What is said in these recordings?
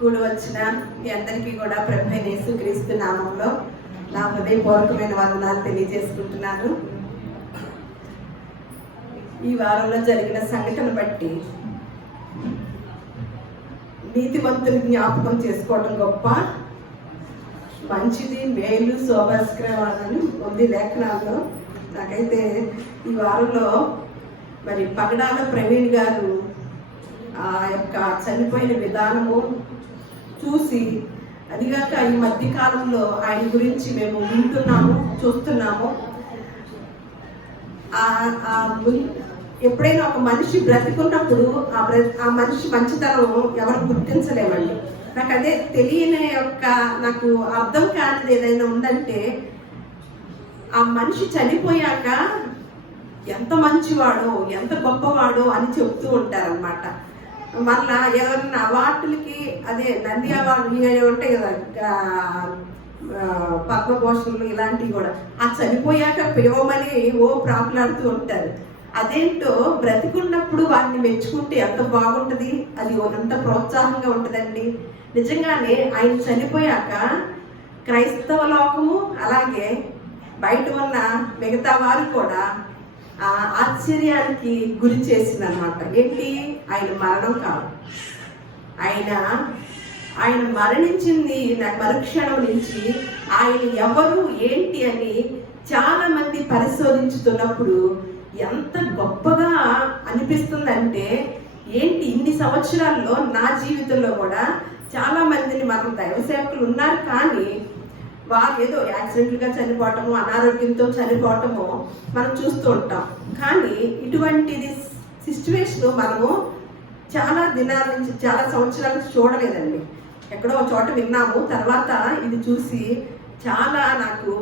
కూడి వచ్చిన మీ అందరికీ కూడా ప్రభువైన యేసుక్రీస్తు నామంలో నా హృదయపూర్వకమైన వందనాలు తెలియజేసుకుంటున్నాను. ఈ వారంలో జరిగిన సంఘటన బట్టి నీతివంతుని జ్ఞాపకం చేసుకోవడం గొప్ప, మంచిది, మేలు, శోభాస్కరవాలని ఉంది లేఖనాల్లో. నాకైతే ఈ వారంలో మరి పగడాల ప్రవీణ్ గారు ఆ యొక్క చనిపోయిన విధానము చూసి, అదిగాక ఈ మధ్య కాలంలో ఆయన గురించి మేము వింటున్నాము, చూస్తున్నాము. ఎప్పుడైనా ఒక మనిషి బ్రతికున్నప్పుడు ఆ మనిషి మంచితనం ఎవరు గుర్తించలేమండి. నాకు అదే తెలియని యొక్క నాకు అర్థం కానిది ఏదైనా ఉందంటే, ఆ మనిషి చనిపోయాక ఎంత మంచివాడో ఎంత గొప్పవాడో అని చెప్తూ ఉంటారన్నమాట. మళ్ళా ఎవరన్నా అవార్డులకి, అదే నంది అవార్డు ఉంటాయి కదా, పద్మభూషణలు ఇలాంటివి కూడా ఆ చనిపోయాక పిలవమని ప్రాకులాడుతూ ఉంటారు. అదేంటో బ్రతికున్నప్పుడు వారిని మెచ్చుకుంటే ఎంత బాగుంటుంది, అది ఎంత ప్రోత్సాహంగా ఉంటుందండి. నిజంగానే ఆయన చనిపోయాక క్రైస్తవ లోకము అలాగే బయట ఉన్న మిగతా వారు కూడా ఆశ్చర్యానికి గురి చేసిందనమాట. ఏంటి, ఆయన మరణం కాదు, ఆయన మరణించింది మరుక్షణం నుంచి ఆయన ఎవరు ఏంటి అని చాలా మంది పరిశోధించుతున్నప్పుడు ఎంత గొప్పగా అనిపిస్తుందంటే, ఏంటి ఇన్ని సంవత్సరాల్లో నా జీవితంలో కూడా చాలా మందిని మనం దైవ సేవకులు ఉన్నారు, కానీ వారు ఏదో యాక్సిడెంట్లుగా చనిపోవటము, అనారోగ్యంతో చనిపోవటము మనం చూస్తూ ఉంటాం. కానీ ఇటువంటిది సిచ్యువేషన్ మనము చాలా దినాల నుంచి, చాలా సంవత్సరాల నుంచి చూడలేదండి. ఎక్కడో ఒక చోట విన్నాము, తర్వాత ఇది చూసి చాలా నాకు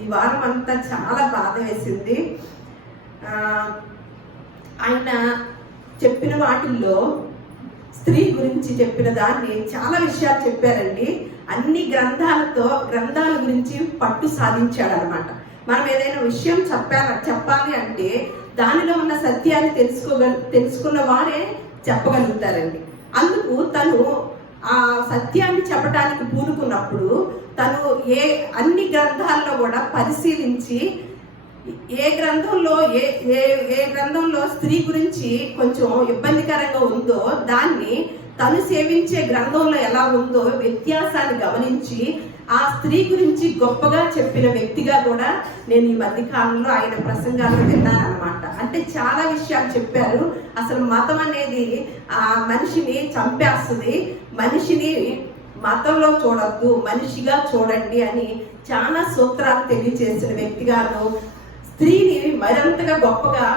ఈ వారం అంతా చాలా బాధ వేసింది. ఆయన చెప్పిన వాటిల్లో స్త్రీ గురించి చెప్పిన దాన్ని చాలా విషయాలు చెప్పారండి. అన్ని గ్రంథాల గురించి పట్టు సాధించాడు అనమాట. మనం ఏదైనా విషయం చెప్పాలి అంటే దానిలో ఉన్న సత్యాన్ని తెలుసుకున్న వారే చెప్పగలుగుతారండి. అందుకు తను ఆ సత్యాన్ని చెప్పడానికి పూనుకున్నప్పుడు తను అన్ని గ్రంథాల్లో కూడా పరిశీలించి ఏ గ్రంథంలో స్త్రీ గురించి కొంచెం ఇబ్బందికరంగా ఉందో దాన్ని తను సేవించే గ్రంథంలో ఎలా ఉందో వ్యత్యాసాన్ని గమనించి ఆ స్త్రీ గురించి గొప్పగా చెప్పిన వ్యక్తిగా కూడా నేను ఈ మధ్య కాలంలో ఆయన ప్రసంగాలను విన్నానమాట. అంటే చాలా విషయాలు చెప్పారు. అసలు మతం అనేది ఆ మనిషిని చంపేస్తుంది, మనిషిని మతంలో చూడద్దు, మనిషిగా చూడండి అని చాలా సూత్రాలు తెలియజేసిన వ్యక్తిగాను, స్త్రీని మరింతగా గొప్పగా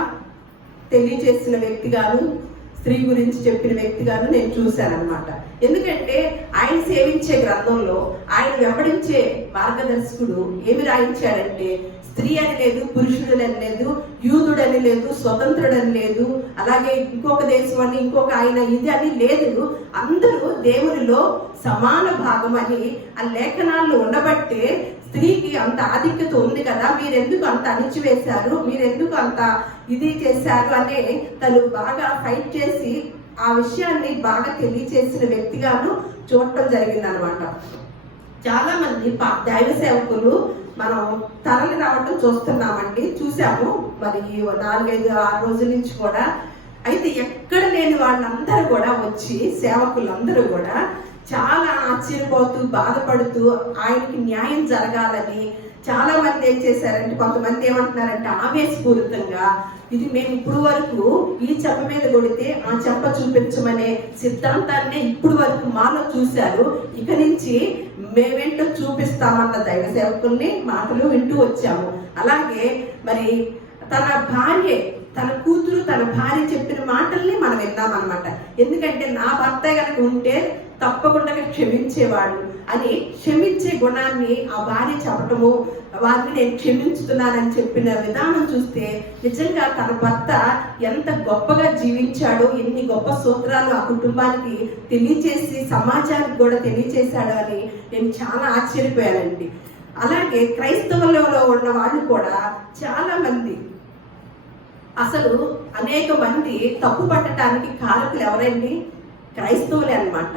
తెలియజేసిన వ్యక్తిగాను, స్త్రీ గురించి చెప్పిన వ్యక్తిగాను నేను చూశానన్నమాట. ఎందుకంటే ఆయన సేవించే గ్రంథంలో, ఆయన వెంబడించే మార్గదర్శకుడు ఏమి రాయించాడంటే, స్త్రీ అని లేదు, పురుషుడు అని లేదు, యూదుడు అని లేదు, స్వతంత్రుడు అని లేదు, అలాగే ఇంకొక దేశం అని ఇంకొక ఆయన ఇది అని లేదు, అందరూ దేవునిలో సమాన భాగం అని ఆ లేఖనాల్లో ఉండబట్టే స్త్రీకి అంత ఆధిక్యత ఉంది కదా, మీరెందుకు అంత అణిచివేశారు, మీరెందుకు అంత ఇది చేశారు అని తను బాగా ఫైట్ చేసి ఆ విషయాన్ని బాగా తెలియచేసిన వ్యక్తిగాను చూడటం జరిగింది అనమాట. చాలా మంది దైవ సేవకులు మనం తరలి రావటం చూసాము మరి 4-5-6 రోజుల నుంచి కూడా. అయితే ఎక్కడ లేని వాళ్ళందరూ కూడా వచ్చి, సేవకులందరూ కూడా చాలా ఆశ్చర్యపోతూ బాధపడుతూ ఆయనకి న్యాయం జరగాలని చాలా మంది ఏం చేశారంటే, కొంతమంది ఏమంటున్నారంటే ఆవేశపూరితంగా, ఇది మేము ఇప్పుడు వరకు ఈ చెప్ప మీద కొడితే ఆ చెప్ప చూపించమనే సిద్ధాంతాన్ని ఇప్పుడు వరకు మాలో చూశారు, ఇక నుంచి మేమేంటో చూపిస్తామన్న దైవ సేవకుల్ని మాటలు వింటూ వచ్చాము. అలాగే మరి తన కూతురు తన భార్య చెప్పిన మాటల్ని మనం విన్నామన్నమాట. ఎందుకంటే నా భర్త కనుక ఉంటే తప్పకుండా క్షమించేవాడు అని క్షమించే గుణాన్ని ఆ భార్య చెప్పటము, వారిని నేను క్షమించుతున్నానని చెప్పిన విధానం చూస్తే నిజంగా తన భర్త ఎంత గొప్పగా జీవించాడో, ఎన్ని గొప్ప సూత్రాలు ఆ కుటుంబానికి తెలియచేసి సమాజానికి కూడా తెలియచేశాడు అని నేను చాలా ఆశ్చర్యపోయానండి. అలాగే క్రైస్తవులలో ఉన్న వాళ్ళు కూడా చాలా మంది, అసలు అనేక మంది తప్పు పట్టడానికి కారకులు ఎవరండి? క్రైస్తవులే అన్నమాట.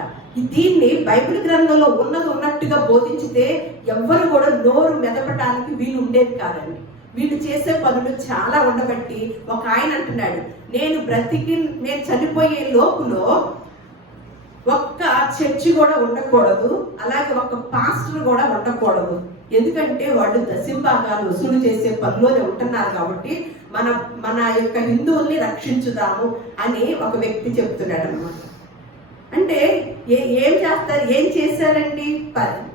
దీన్ని బైబిల్ గ్రంథంలో ఉన్నది ఉన్నట్టుగా బోధించితే ఎవ్వరు కూడా నోరు మెదపటానికి వీలు ఉండేది కాదండి. వీళ్ళు చేసే పనులు చాలా ఉండబట్టి ఒక ఆయన అంటున్నాడు, నేను చనిపోయే లోపులో ఒక్క చర్చి కూడా ఉండకూడదు, అలాగే ఒక్క పాస్టర్ కూడా ఉండకూడదు. ఎందుకంటే వాళ్ళు దశంభాగాలు వసూలు చేసే పనిలోనే ఉంటున్నారు కాబట్టి మన యొక్క హిందువుల్ని రక్షించుదాము అని ఒక వ్యక్తి చెప్తున్నాడు అన్నమాట. అంటే ఏం చేశారండి?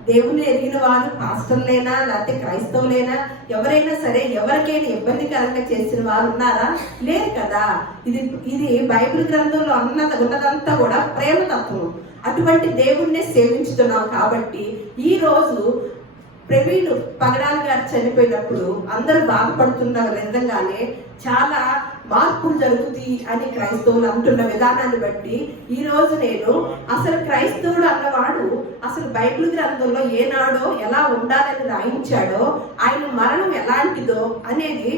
దేవుని ఎరిగిన వారు పాస్టర్లైనా లేకపోతే క్రైస్తవులైనా ఎవరైనా సరే ఎవరికైనా ఇబ్బందికరంగా చేసిన వారు ఉన్నారా? లేరు కదా. ఇది బైబిల్ గ్రంథంలో ఉన్నదంతా కూడా ప్రేమతత్వం. అటువంటి దేవుణ్ణే సేవించుతున్నాం కాబట్టి ఈ రోజు ప్రవీణ్ పగడాల్ గారు చనిపోయినప్పుడు అందరూ బాధపడుతున్న విధంగానే చాలా మార్పులు జరుగుతాయి అని క్రైస్తవులు అంటున్న విధానాన్ని బట్టి ఈ రోజు నేను అసలు క్రైస్తవుడు అన్నవాడు అసలు బైబిల్ గ్రంథంలో ఏనాడో ఎలా ఉండాలని రాయించాడో, ఆయన మరణం ఎలాంటిదో అనేది,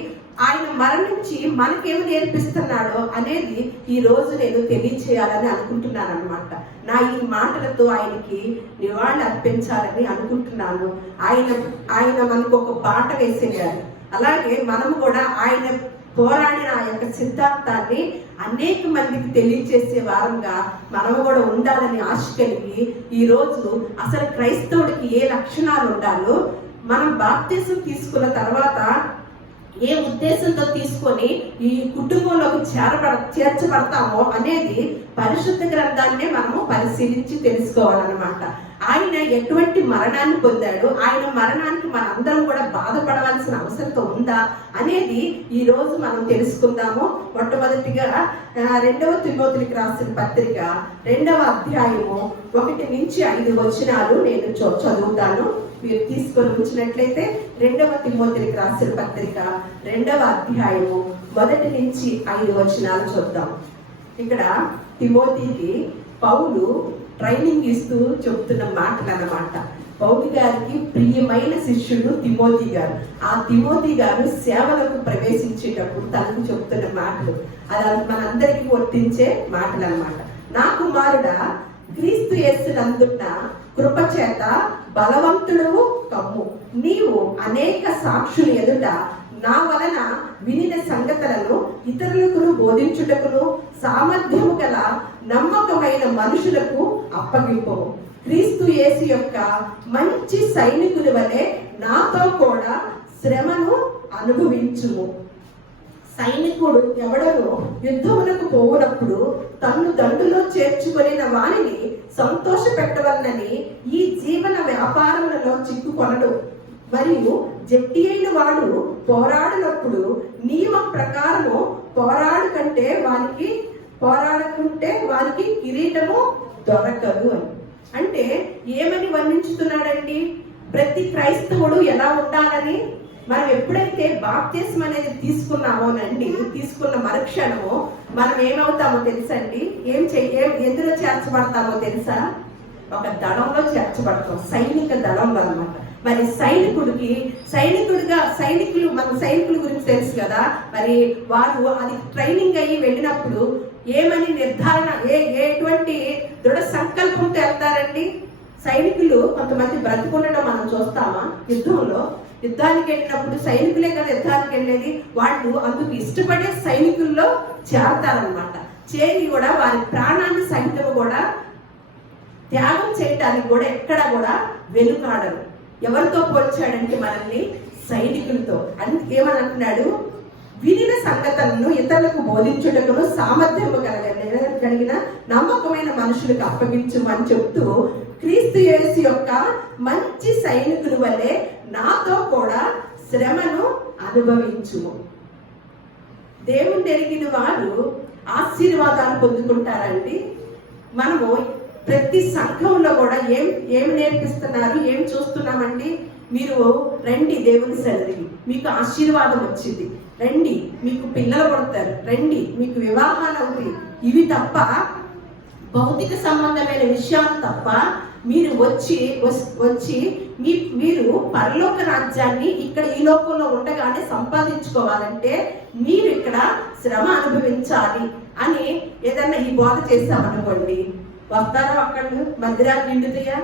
ఆయన మరణించి మనకేమి నేర్పిస్తున్నాడో అనేది ఈ రోజు నేను తెలియచేయాలని అనుకుంటున్నాను అన్నమాట. నా ఈ మాటలతో ఆయనకి నివాళులు అర్పించాలని అనుకుంటున్నాను. ఆయన మనకు ఒక బాట వేసేయారు. అలాగే మనము కూడా ఆయన పోరాడిన ఆ యొక్క సిద్ధాంతాన్ని అనేక మందికి తెలియచేసే వారంగా మనము కూడా ఉండాలని ఆశ కలిగి ఈ రోజు అసలు క్రైస్తవుడికి ఏ లక్షణాలు ఉండాలో, మనం బాప్తిసం తీసుకున్న తర్వాత ఏ ఉద్దేశంతో తీసుకొని ఈ కుటుంబంలోకి చేర్చబడతామో అనేది పరిశుద్ధ గ్రంథాన్నే మనము పరిశీలించి తెలుసుకోవాలన్నమాట. ఆయన ఎటువంటి మరణాన్ని పొందాడు, ఆయన మరణానికి మనందరం కూడా బాధపడవలసిన అవసరం ఉందా అనేది ఈ రోజు మనం తెలుసుకుందాము. మొట్టమొదటిగా 2వ తిమోతికి రాసిన పత్రిక 2వ అధ్యాయము 1 నుంచి 5 వచనాలు నేను చదువుతాను. మీరు తీసుకొని ఉంచినట్లయితే 2వ తిమోతికి రాసిన పత్రిక 2వ అధ్యాయము 1 నుంచి 5 వచనాలు చూద్దాం. ఇక్కడ తిమోతికి పౌలు ట్రైనింగ్ ఇస్తూ చెప్తున్న మాటలు అన్నమాట. పౌలు గారికి ప్రియమైన శిష్యుడు తిమోతి గారు. ఆ తిమోతి గారు సేవలకు ప్రవేశించేటప్పుడు తనకు చెప్తున్న మాటలు, అది మనందరికీ వర్తించే మాటలు అన్నమాట. నా కుమారుడా, క్రీస్తు యేసునందున్న కృప చేత బలవంతుడవు కమ్ము. నీవు అనేక సాక్షుల ఎదుట నా వలన వినిన సంగతులను ఇతరులకు బోధించుటకును సామర్థ్యము గల నమ్మకమైన మనుషులకు అప్పగింపు. క్రీస్తు యేసు యొక్క మంచి సైనికుని వలె నాతో కూడా శ్రమను అనుభవించుము. సైనికుడు ఎవడనో యుద్ధమునకు పోవునప్పుడు తన్ను దండులో చేర్చుకొనిన వారిని సంతోష పెట్టవలనని ఈ జీవన వ్యాపారములలో చిక్కుకొనడు. మరియు జట్టి అయిన వాడు పోరాడినప్పుడు నియమం ప్రకారము పోరాడుకుంటే వారికి కిరీటము దొరకదు అని. అంటే ఏమని వర్ణించుతున్నాడండి? ప్రతి క్రైస్తవుడు ఎలా ఉండాలని, మనం ఎప్పుడైతే బాప్తిస్మం అనేది తీసుకున్నామోనండి, తీసుకున్న మరుక్షణము మనం ఏమవుతామో తెలుసండి? ఎందులో చేర్చబడతామో తెలుసా? ఒక దళంలో చేర్చబడతాం, సైనిక దళంలో అన్నమాట. మరి సైనికులు మన సైనికుల గురించి తెలుసు కదా. మరి వారు అది ట్రైనింగ్ అయ్యి వెళ్ళినప్పుడు ఏమని నిర్ధారణ, ఎటువంటి దృఢ సంకల్పంతో వెళ్తారండి? సైనికులు కొంతమంది బ్రతుకుండడం మనం చూస్తామా? యుద్ధానికి వెళ్ళినప్పుడు సైనికులే కదా యుద్ధానికి వెళ్ళేది. వాళ్ళు అందుకు ఇష్టపడే సైనికుల్లో చేరతారనమాట. చేరి కూడా వారి ప్రాణాన్ని సహితం కూడా త్యాగం చేయటానికి కూడా ఎక్కడా కూడా వెనుకాడరు. ఎవరితో పోల్చాడంటే మనల్ని సైనికులతో. అందుకే ఏమని అంటున్నాడు? వినిన సంగతులను ఇతరులకు బోధించుటకును సామర్థ్యము కలిగిన నమ్మకమైన మనుషులకు అప్పగించమని చెప్తూ, క్రీస్తు యేసు యొక్క మంచి సైనికుల వలె నాతో కూడా శ్రమను అనుభవించుము. దేవుని ఎరిగిన వారు ఆశీర్వాదాలు పొందుకుంటారండి. మనము ప్రతి సంఘంలో కూడా ఏం నేర్పిస్తున్నారు, ఏం చూస్తున్నామండి? మీరు రండి దేవుని సన్నిధికి, మీకు ఆశీర్వాదం వచ్చింది, రండి మీకు పిల్లలు పుడతారు, రండి మీకు వివాహాలు అవుతాయి. ఇవి తప్ప, భౌతిక సంబంధమైన విషయాలు తప్ప మీరు వచ్చి మీరు పరలోక రాజ్యాన్ని ఇక్కడ ఈ లోకంలో ఉండగానే సంపాదించుకోవాలంటే మీరు ఇక్కడ శ్రమ అనుభవించాలి అని ఏదన్నా ఈ బోధ చేశామనుకోండి, వస్తారా ఒక్కళ్ళు? మందిరాలు నిండుతాయా?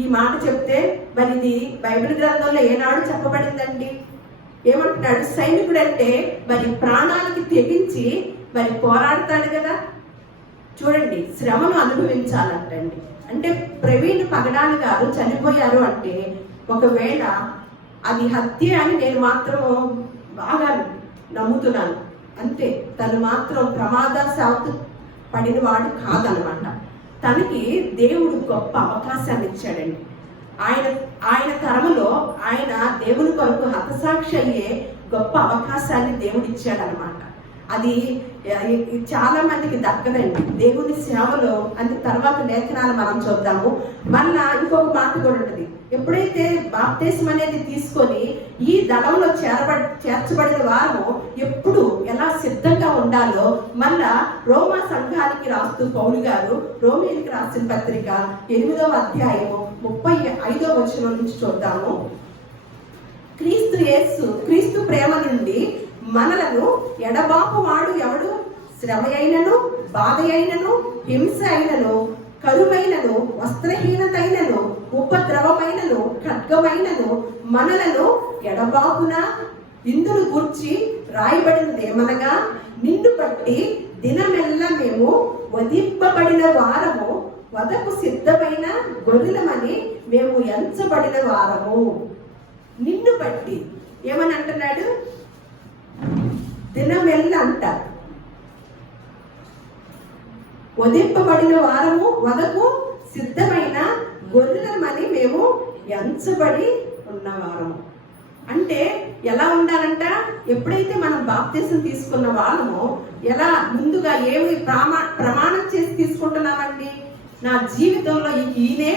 ఈ మాట చెప్తే మరి ఇది బైబిల్ గ్రంథంలో ఏనాడు చెప్పబడిందండి? ఏమంటున్నాడు? సైనికుడు అంటే మరి ప్రాణాలకి తెగించి మరి పోరాడతాడు కదా. చూడండి, శ్రమను అనుభవించాలంటండి. అంటే ప్రవీణ్ పగడాలు గారు చనిపోయారు అంటే ఒకవేళ అది హత్య అని నేను మాత్రం బాగా నమ్ముతున్నాను. అంతే, తను మాత్రం ప్రమాదశాత్తు పడిన వాడు కాదనమాట. తనకి దేవుడు గొప్ప అవకాశాన్ని ఇచ్చాడండి. ఆయన తరములో ఆయన దేవుని కొరకు హతసాక్షి అయ్యే గొప్ప అవకాశాన్ని దేవుడు ఇచ్చాడనమాట. అది చాలా మందికి దక్కదండి దేవుని సేవలో. అంటే తర్వాత లేఖనాలు మనం చూద్దాము. మళ్ళా ఇంకొక మాట కూడా ఉంటుంది. ఎప్పుడైతే బాప్తిస్మం అనేది తీసుకొని ఈ దళంలో చేర్చబడిన వారు ఎప్పుడు ఎలా సిద్ధంగా ఉండాలో మళ్ళా రోమా సంఘానికి రాస్తూ పౌలు గారు రోమీయులకు రాసిన పత్రిక 8వ అధ్యాయము 35వ వచనం నుంచి చూద్దాము. క్రీస్తు ప్రేమ నుండి మనలను ఎడబాపు వాడు ఎవడు? శ్రమ అయినను, బాధ అయినను, హింస అయినను, కరువైనను, వస్త్రహీనతైనను, ఉపద్రవమైనను, ఖడ్గమైనను మనలను ఎడబాపున. ఇందును గూర్చి రాయబడినదేమనగా, నిన్ను బట్టి దినమెల్లా మేము వధింపబడిన వారము, వధకు సిద్ధమైన గొర్రెలమని మేము ఎంచబడిన వారము. నిన్ను బట్టి ఏమని అంటున్నాడు? దినమెల్లా అంటారు. వధింపబడిన వారము, వధకు సిద్ధమైన గొర్రెలమని మేము ఎంచబడి ఉన్నవారము. అంటే ఎలా ఉండాలంట? ఎప్పుడైతే మనం బాప్తిసం తీసుకున్న వాళ్ళమో ఎలా ముందుగా ఏమి ప్రమాణం చేసి తీసుకుంటున్నామండి? నా జీవితంలో ఈయనే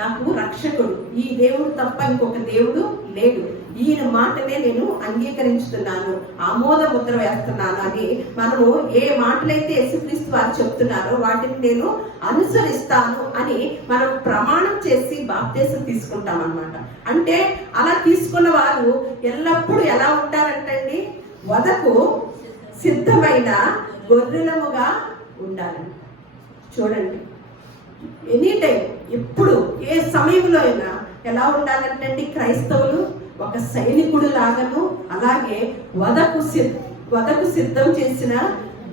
నాకు రక్షకుడు, ఈ దేవుడు తప్ప ఇంకొక దేవుడు లేడు, ఈయన మాటనే నేను అంగీకరించుతున్నాను, ఆమోద ముద్ర వేస్తున్నాను అని మనము ఏ మాటలైతే యేసుక్రీస్తు వారు చెప్తున్నారో వాటిని నేను అనుసరిస్తాను అని మనం ప్రమాణం చేసి బాప్తిసం తీసుకుంటాం అన్నమాట. అంటే అలా తీసుకున్న వారు ఎల్లప్పుడూ ఎలా ఉంటారంటండి? వధకు సిద్ధమైన గొర్రెలముగా ఉండాలి. చూడండి, ఎనీ టైం, ఎప్పుడు ఏ సమయంలో అయినా ఎలా ఉండాలంటే ఒక సైనికుడు లాగాను, అలాగే వధకు సిద్ధం చేసిన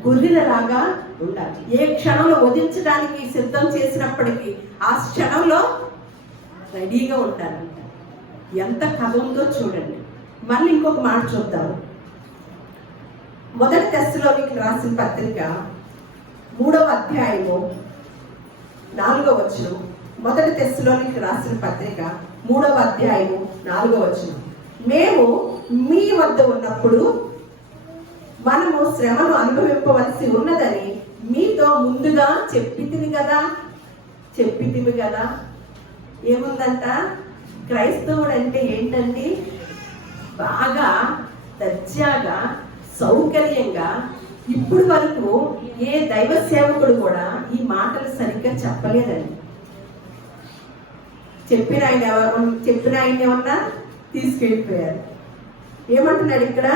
గొర్రెలలాగా ఉండాలి. ఏ క్షణంలో వధించడానికి సిద్ధం చేసినప్పటికీ ఆ క్షణంలో రెడీగా ఉండాలంట. ఎంత కథ ఉందో చూడండి. మళ్ళీ ఇంకొక మాట చూద్దాం. మొదటి తెస్సలోనికి రాసిన పత్రిక 3వ అధ్యాయము 4వ వచనం. మొదటి తెస్సలోనికి రాసిన పత్రిక 3వ అధ్యాయము 4వ వచనం. మేము మీ వద్ద ఉన్నప్పుడు మనము శ్రమను అనుభవింపవలసి ఉన్నదని మీతో ముందుగా చెప్పితిమి కదా. ఏముందంట? క్రైస్తవుడు అంటే ఏంటండి? బాగా దర్జాగా సౌకర్యంగా. ఇప్పుడు వరకు ఏ దైవ సేవకుడు కూడా ఈ మాటలు సరిగ్గా చెప్పలేదండి. చెప్పిన ఆయన ఏమన్నా తీసుకెళ్ళిపోయారు. ఏమంటున్నాడు ఇక్కడ?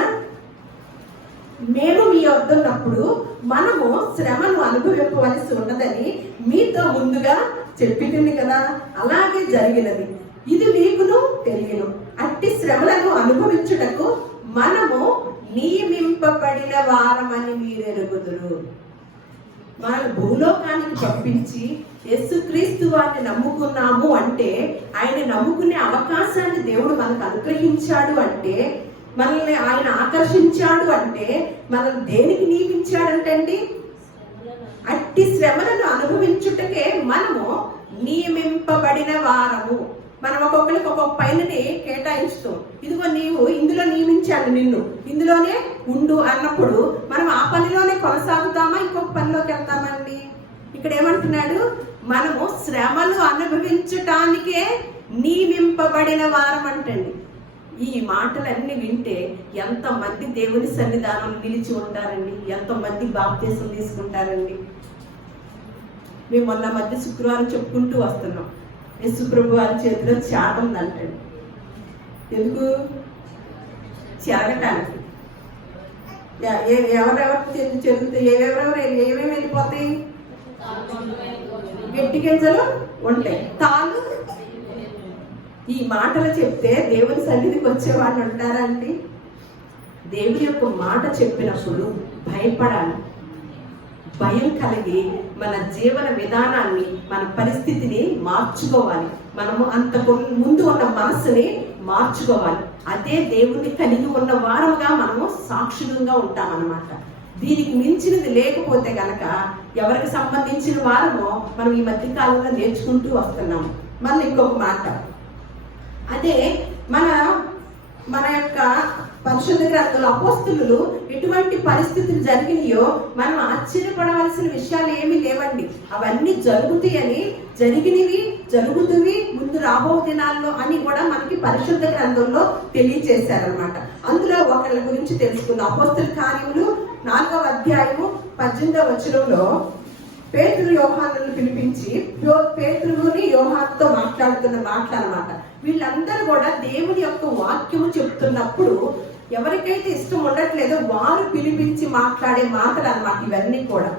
మేము మీ వద్ద ఉన్నప్పుడు మనము శ్రమను అనుభవింపవలసి ఉన్నదని మీతో ముందుగా చెప్పింది కదా, అలాగే జరిగినది. ఇది మీకును తెలియను. అట్టి శ్రమలను అనుభవించుటకు మనము నియమింపబడిన వారమని మీరు ఎరుగుదురు. మన భూలోకానికి పంపించి యేసుక్రీస్తు వారిని నమ్ముకున్నాము అంటే, ఆయన నమ్ముకునే అవకాశాన్ని దేవుడు మనకు అనుగ్రహించాడు అంటే, మనల్ని ఆయన ఆకర్షించాడు అంటే, మనల్ని దేనికి నియమించాడంటండి? అట్టి శ్రమలను అనుభవించుటకే మనము నియమింపబడిన వారము. మనం ఒక్కొక్కరికి ఒక్కొక్క పైనని కేటాయిస్తాం. ఇదిగో నీవు ఇందులో నియమించాను, నిన్ను ఇందులోనే ఉండు అన్నప్పుడు మనం ఆ పనిలోనే కొనసాగుతామా, ఇంకొక పనిలోకి వెళ్తామండి? ఇక్కడ ఏమంటున్నాడు? మనము శ్రమను అనుభవించటానికే నియమింపబడిన వారం అంటండి. ఈ మాటలన్నీ వింటే ఎంతమంది దేవుని సన్నిధానం నిలిచి ఉంటారండి, ఎంతమంది బాప్తిసం తీసుకుంటారండి. మేము మొన్న మధ్య శుక్రవారం చెప్పుకుంటూ వస్తున్నాం, యేసుప్రభు వారి చేతిలో చాట ఉందంటండి. ఎందుకు? చెరగటానికి. ఎవరెవరు చెరుగుతాయి, ఏమేమి వెళ్ళిపోతాయి? గట్టి గింజలు ఉంటాయి, తాలు. ఈ మాటలు చెప్తే దేవుని సన్నిధికి వచ్చేవాళ్ళు ఉంటారా అండి? దేవుని యొక్క మాట చెప్పినప్పుడు భయపడాలి. భయం కలిగి మన జీవన విధానాన్ని, మన పరిస్థితిని మార్చుకోవాలి. మనము అంతకు ముందు ఉన్న మనసుని మార్చుకోవాలి. అదే దేవుణ్ణి కలిగి ఉన్న వారముగా మనము సాక్షులంగా ఉంటామన్నమాట. దీనికి మించినది లేకపోతే గనక ఎవరికి సంబంధించిన వారమో మనం ఈ మధ్య కాలంలో నేర్చుకుంటూ వస్తున్నాము. మళ్ళీ ఇంకొక మాట, అదే మన యొక్క పరిశుద్ధ గ్రంథంలో అపోస్తలులు ఎటువంటి పరిస్థితులు జరిగినాయో మనం ఆశ్చర్యపడవలసిన విషయాలు ఏమీ లేవండి. అవన్నీ జరుగుతాయని, జరిగినవి, జరుగుతువి, ముందు రాబో దినాల్లో అని కూడా మనకి పరిశుద్ధ గ్రంథంలో తెలియచేశారనమాట. అందులో ఒకళ్ళ గురించి తెలుసుకుందాం. అపోస్తల కార్యములు 4వ అధ్యాయము 18వ వచనంలో పేతురు యోహానులను పిలిపించి పేతురుని యోహానుతో మాట్లాడుతున్న మాటలన్నమాట. వీళ్ళందరూ కూడా దేవుని యొక్క వాక్యము చెప్తున్నప్పుడు ఎవరికైతే ఇష్టం ఉండట్లేదో వారు పిలిపించి మాట్లాడే మాటలు అన్నమాట ఇవన్నీ కూడా.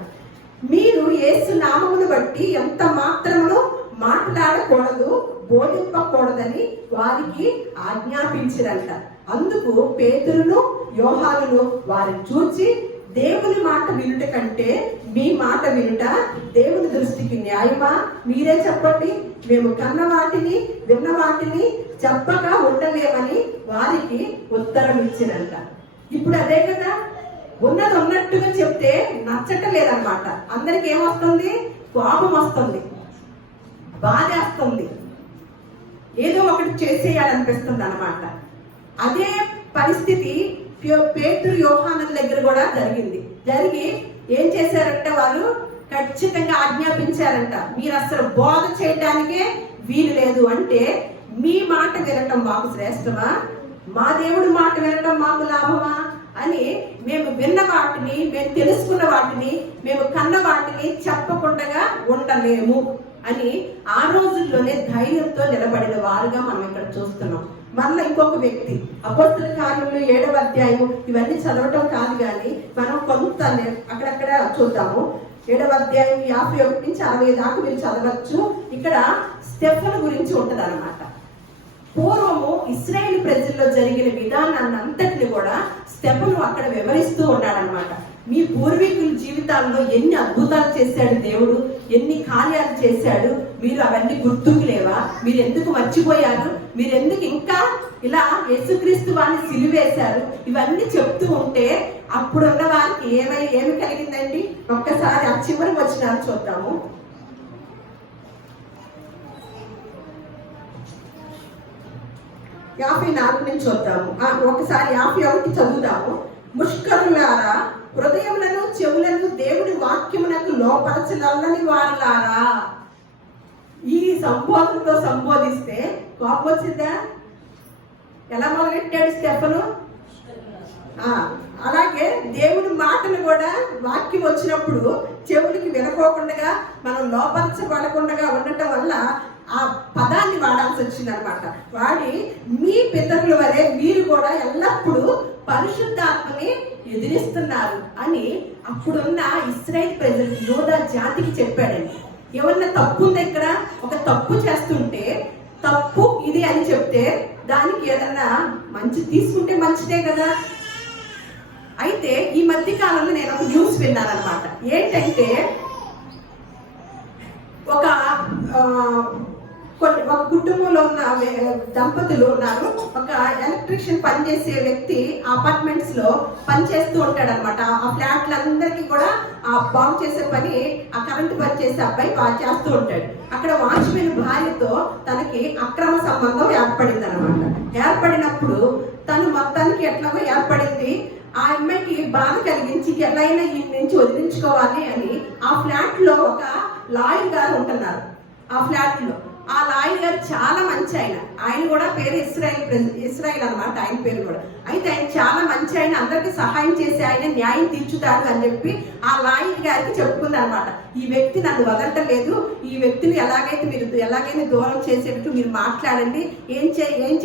మీరు యేసు నామమును బట్టి ఎంత మాత్రమును మాట్లాడకూడదు, బోధింపకూడదని వారికి ఆజ్ఞాపించిరంట. అందుకు పేతురును యోహానును వారిని చూచి, దేవుని మాట వినుట కంటే మీ మాట వినుట దేవుని దృష్టికి న్యాయమా? మీరే చెప్పండి. మేము కన్న వాటిని, విన్న వాటిని చెప్పక ఉండలేమని వారికి ఉత్తరం ఇచ్చిరంట. ఇప్పుడు అదే కదా, ఉన్నది ఉన్నట్టుగా చెప్తే నచ్చటలేదన్నమాట. అందరికి ఏమొస్తుంది? కోపం వస్తుంది, బాధ వస్తుంది, ఏదో ఒకటి చేసేయాలనిపిస్తుంది అన్నమాట. అదే పరిస్థితి పేతురు యోహానుల దగ్గర కూడా జరిగి ఏం చేశారంటే వారు ఖచ్చితంగా ఆజ్ఞాపించారంట, మీరు అసలు బోధ చేయడానికే వీలు లేదు. అంటే మీ మాట వినటం మాకు శ్రేష్టమా, మా దేవుడి మాట వినటం మాకు లాభమా అని మేము విన్న వాటిని, మేము తెలుసుకున్న వాటిని, మేము కన్న వాటిని చెప్పకుండా ఉండలేము అని ఆ రోజుల్లోనే ధైర్యంతో నిలబడిన వారుగా మనం ఇక్కడ చూస్తున్నాం. మళ్ళీ ఇంకొక వ్యక్తి, అపోస్తల కార్యములు 7వ అధ్యాయము, ఇవన్నీ చదవటం కాదు కానీ మనం కొంత అక్కడక్కడ చూద్దాము. 7వ అధ్యాయం 51 నుంచి 60 దాకా మీరు చదవచ్చు. ఇక్కడ స్టెఫెను గురించి ఉంటది అన్నమాట. పూర్వము ఇశ్రాయేలు ప్రజల్లో జరిగిన విధానాన్ని అంతటిని కూడా స్టెఫెను అక్కడ వివరిస్తూ ఉన్నాడనమాట. మీ పూర్వీకుల జీవితాల్లో ఎన్ని అద్భుతాలు చేశాడు దేవుడు, ఎన్ని కార్యాలు చేశాడు, మీరు అవన్నీ గుర్తుకు లేవా? మీరు ఎందుకు మర్చిపోయారు? మీరు ఎందుకు ఇంకా ఇలా యేసుక్రీస్తు వారిని సిలువేశారు? ఇవన్నీ చెప్తూ ఉంటే అప్పుడున్న వారికి ఏమి కలిగిందండి? ఒక్కసారి ఆ చివరికి వచ్చిన చూద్దాము. 54 నుంచి చూద్దాము. ఒకసారి 51 చదువుదాము. ముష్కరులారా, హృదయములను చెవులను దేవుని వాక్యమునకు లోపరచలని వారులారా. ఈ సంబోధనతో సంబోధిస్తే కోపం వచ్చిందా? ఎలా మొదలెట్టాడు స్టెఫెను? అలాగే దేవుని మాటలు కూడా వాక్యం వచ్చినప్పుడు చెవులకి వినకోకుండా మనం లోపరచబడకుండా ఉండటం వల్ల ఆ పదాన్ని వాడాల్సి వచ్చింది అనమాట. వాడి మీ పితరుల వలె మీరు కూడా ఎల్లప్పుడూ పరిశుద్ధాత్మని ఎదిరిస్తున్నారు అని అప్పుడున్న ఇశ్రాయేలు ప్రజలకు, యూదా జాతికి చెప్పాడండి. ఏమన్నా తప్పు ఉంది ఇక్కడ? ఒక తప్పు చేస్తుంటే తప్పు ఇది అని చెప్తే దానికి ఏదన్నా మంచి తీసుకుంటే మంచిదే కదా. అయితే ఈ మధ్య కాలంలో నేను ఒక న్యూస్ విన్నానమాట. ఏంటంటే ఒక కుటుంబంలో ఉన్న దంపతులు ఉన్నారు. ఒక ఎలక్ట్రీషియన్ పనిచేసే వ్యక్తి అపార్ట్మెంట్స్ లో పనిచేస్తూ ఉంటాడు అనమాట. ఆ ఫ్లాట్లందరికీ కూడా ఆ బాగు చేసే పని, ఆ కరెంటు పని చేసే అబ్బాయి బాగా చేస్తూ ఉంటాడు. అక్కడ వాచ్మెన్ భార్యతో తనకి అక్రమ సంబంధం ఏర్పడింది అనమాట. ఏర్పడినప్పుడు తను మొత్తానికి ఎట్లాగో ఏర్పడింది. ఆ అమ్మాయికి బాధ కలిగించి ఎట్లయినా ఈ నుంచి వదిలించుకోవాలి అని ఆ ఫ్లాట్ లో ఒక లాయర్ గారు ఉంటున్నారు. ఆ ఫ్లాట్ లో ఆ లాయర్ గారు చాలా మంచి ఆయన కూడా పేరు ఇస్రాయిల్ అనమాట, ఆయన పేరు కూడా. అయితే ఆయన చాలా మంచి ఆయన, అందరికి సహాయం చేసి ఆయన న్యాయం తీర్చుతాడు అని చెప్పి ఆ లాయర్ గారికి చెప్పుకుంది అనమాట. ఈ వ్యక్తి నన్ను వదలటలేదు, ఈ వ్యక్తిని ఎలాగైనా దూరం చేసేట్టు మీరు మాట్లాడండి, ఏం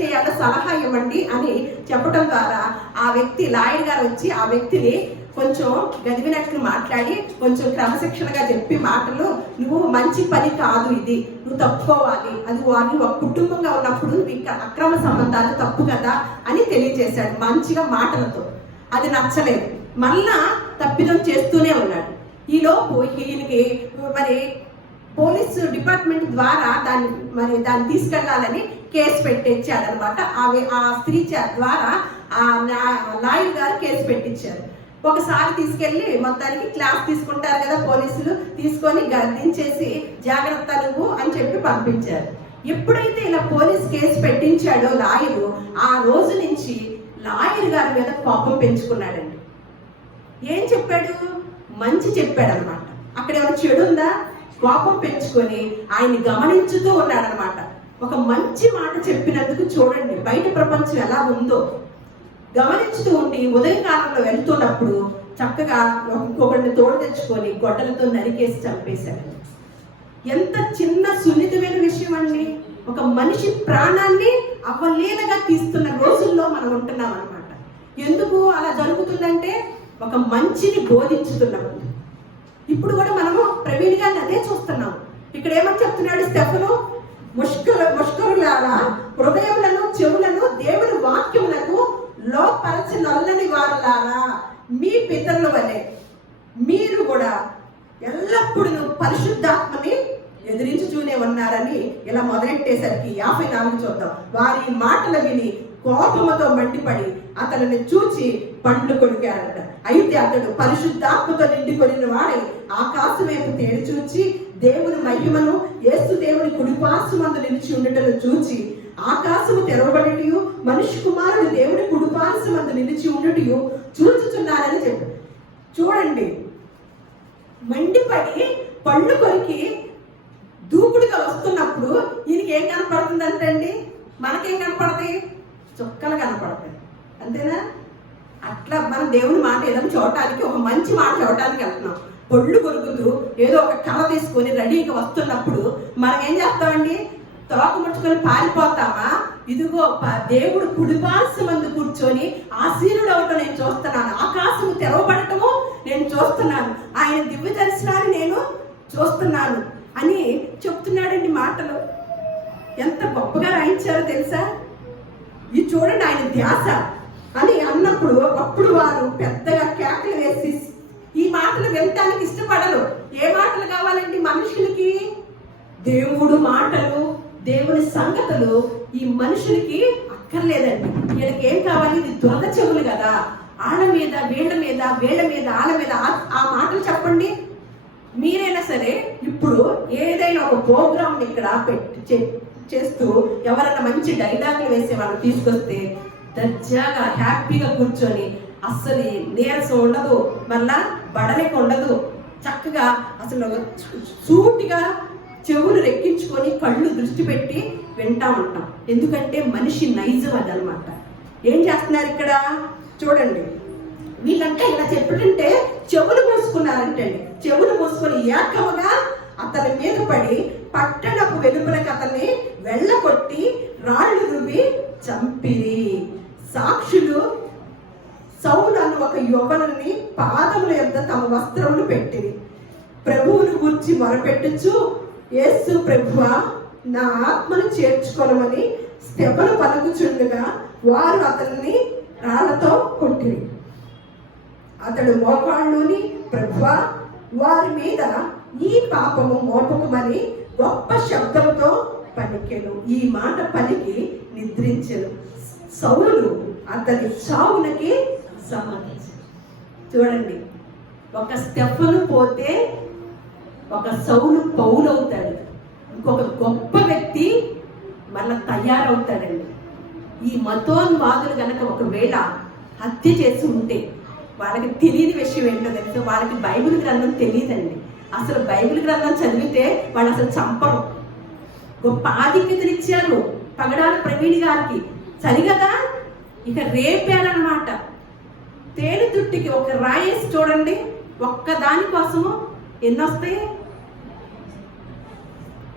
చేయాలో సలహా ఇవ్వండి అని చెప్పడం ద్వారా ఆ వ్యక్తి లాయర్ గారు వచ్చి ఆ వ్యక్తిని కొంచెం గదివినట్లు మాట్లాడి కొంచెం క్రమశిక్షణగా చెప్పి మాటలు, నువ్వు మంచి పని కాదు, ఇది నువ్వు తప్పుకోవాలి, అది వారిని ఒక కుటుంబంగా ఉన్నప్పుడు నీకు అక్రమ సంబంధాలు తప్పు కదా అని తెలియజేశాడు మంచిగా మాటలతో. అది నచ్చలేదు, మళ్ళా తప్పిదం చేస్తూనే ఉన్నాడు. ఈలోపు ఈయనకి మరి పోలీసు డిపార్ట్మెంట్ ద్వారా దాన్ని తీసుకెళ్లాలని కేసు పెట్టించాడు అనమాట. ఆ స్త్రీ ద్వారా ఆ లాయర్ గారు కేసు పెట్టించారు. ఒకసారి తీసుకెళ్లి మొత్తానికి క్లాస్ తీసుకుంటారు కదా పోలీసులు, తీసుకొని గర్దించేసి జాగ్రత్త నువ్వు అని చెప్పి పంపించారు. ఎప్పుడైతే ఇలా పోలీస్ కేసు పెట్టించాడో లాయరు, ఆ రోజు నుంచి లాయర్ గారి మీద కోపం పెంచుకున్నాడండి. ఏం చెప్పాడు? మంచి చెప్పాడు అనమాట. అక్కడ ఏమైనా చెడు ఉందా? కోపం పెంచుకొని ఆయన్ని గమనించుతూ ఉన్నాడనమాట. ఒక మంచి మాట చెప్పినందుకు చూడండి బయట ప్రపంచం ఎలా ఉందో గమనించుతూ ఉండి ఉదయకాలంలో వెళ్తున్నప్పుడు చక్కగా ఇంకొకరిని తోడు తెచ్చుకొని గొడ్డలతో నరికేసి చంపేశాడు. ఎంత చిన్న సున్నితమైన విషయం అండి. ఒక మనిషి ప్రాణాన్ని అవలీలగా తీస్తున్న రోజుల్లో మనం ఉంటున్నాం అనమాట. ఎందుకు అలా జరుగుతుందంటే ఒక మంచిని బోధించుతున్నప్పుడు. ఇప్పుడు కూడా మనము ప్రవీణ్ గారిని అదే చూస్తున్నాం. ఇక్కడ ఏమని చెప్తున్నాడు స్టెఫను? ముష్కరులారా హృదయములను చెవులను దేవుని వాక్యములకు లోపరచి నల్లని వారులారా, మీ పితరుల వలె మీరు కూడా ఎల్లప్పుడూ పరిశుద్ధాత్మని ఎదిరించుతూనే ఉన్నారని ఇలా మొదలెట్టేసరికి 54 చూద్దాం. వారి మాటలు విని కోపముతో మండిపడి అతనిని చూచి పండ్లు కొరికారట. అయితే అతడు పరిశుద్ధాత్మతో నిండుకొనిన వాడై ఆకాశం వైపు తేరి చూచి దేవుని మహిమను, యేసు దేవుని కుడిపార్శ్వమందు నిలిచి ఉండటను చూచి ఆకాశము తెరవబడియు మనిషి కుమారుడు దేవుని కుడిపార్శ్వమందు నిలిచి ఉండటయు చూచుచున్నారని చెప్పు. చూడండి, మండిపడి పండ్లు కొరికి దూకుడుగా వస్తున్నప్పుడు ఈయనకి ఏం కనపడుతుందంటే అండి, మనకేం కనపడతాయి? చుక్కలు కనపడతాయి, అంతేనా? అట్లా మనం దేవుని మాట ఏదైనా చూడటానికి, ఒక మంచి మాట చూడటానికి వెళ్తున్నాం. పొళ్ళు కొరుకుతూ ఏదో ఒక కళ తీసుకొని రెడీగా వస్తున్నప్పుడు మనం ఏం చేస్తామండి? తోక ముట్టుకొని పారిపోతామా? ఇదిగో దేవుడు కుడిపార్శ్వమందు కూర్చొని ఆసీనుడు అవటం నేను చూస్తున్నాను, ఆకాశము తెరవబడటము నేను చూస్తున్నాను, ఆయన దివ్య దర్శనాన్ని నేను చూస్తున్నాను అని చెప్తున్నాడండి. మాటలు ఎంత గొప్పగా రాయించారో తెలుసా? ఇది చూడండి, ఆయన ధ్యాస అని అన్నప్పుడు అప్పుడు వారు పెద్దగా కేకలు వేసి ఈ మాటలు వినటానికి ఇష్టపడరు. ఏ మాటలు కావాలండి మనుషులకి? దేవుడు మాటలు, దేవుని సంగతులు ఈ మనుషులకి అక్కర్లేదండి. వీళ్ళకి ఏం కావాలి? ఇది దొంగ చెవులు కదా, ఆళ్ళ మీద వీళ్ళ మీద వీళ్ళ మీద ఆళ్ళ మీద ఆ మాటలు చెప్పండి. మీరైనా సరే ఇప్పుడు ఏదైనా ఒక ప్రోగ్రామ్ ఇక్కడ చేస్తూ ఎవరైనా మంచి డైలాగులు వేసే వాళ్ళు తీసుకొస్తే దర్జాగా హ్యాపీగా కూర్చొని అస్సలు నీరసం ఉండదు, మళ్ళా బడలిక ఉండదు, చక్కగా అసలు సూటిగా చెవులు రెక్కించుకొని కళ్ళు దృష్టి పెట్టి వింటా ఉంటాం. ఎందుకంటే మనిషి నైజం అదనమాట. ఏం చేస్తున్నారు ఇక్కడ చూడండి, వీళ్ళంటే ఇలా చెప్పడంటే చెవులు మూసుకున్నారంటే, చెవులు మూసుకొని ఏకముగా అతని మీద పడి పట్టణపు వెలుపలకి అతన్ని వెళ్ళగొట్టి రాళ్ళు రువి చంపిరి. సాక్షులు సౌలు అను ఒక యువకుని పాదముల యొద్ద తమ వస్త్రములు పెట్టిరి. ప్రభువును గూర్చి మొరపెట్టుచు, యేసు ప్రభువా నా ఆత్మను చేర్చుకొనమని స్టెఫను పలుకుచుండగా వారు అతన్ని రాళ్లతో కొట్టిరి. అతడు మోకాళ్ళుని, ప్రభువా వారి మీద ఈ పాపము మోపకమని గొప్ప శబ్దంతో పలికెను. ఈ మాట పలికి నిద్రించెను. సౌలు అతని చావునకి సమ్మతించాడు. చూడండి, ఒక స్టెఫను పోతే ఒక సౌలు పౌలవుతాడు, ఇంకొక గొప్ప వ్యక్తి మళ్ళా తయారవుతాడండి. ఈ మతోన్వాదులు గనక ఒకవేళ హత్య చేసి ఉంటే వాళ్ళకి తెలియని విషయం ఏంటో తెలుసు, వాళ్ళకి బైబిల్ గ్రంథం తెలియదండి. అసలు బైబిల్ గ్రంథం చదివితే వాళ్ళు అసలు చంపరు. గొప్ప ఆధిక్యతలు ఇచ్చారు పగడాల ప్రవీణ్ గారికి, సరిగదా? ఇక రేపారనమాట. తేనెతుట్టికి ఒక రాయేసి చూడండి, ఒక్క దానికోసము ఎన్ని వస్తాయి?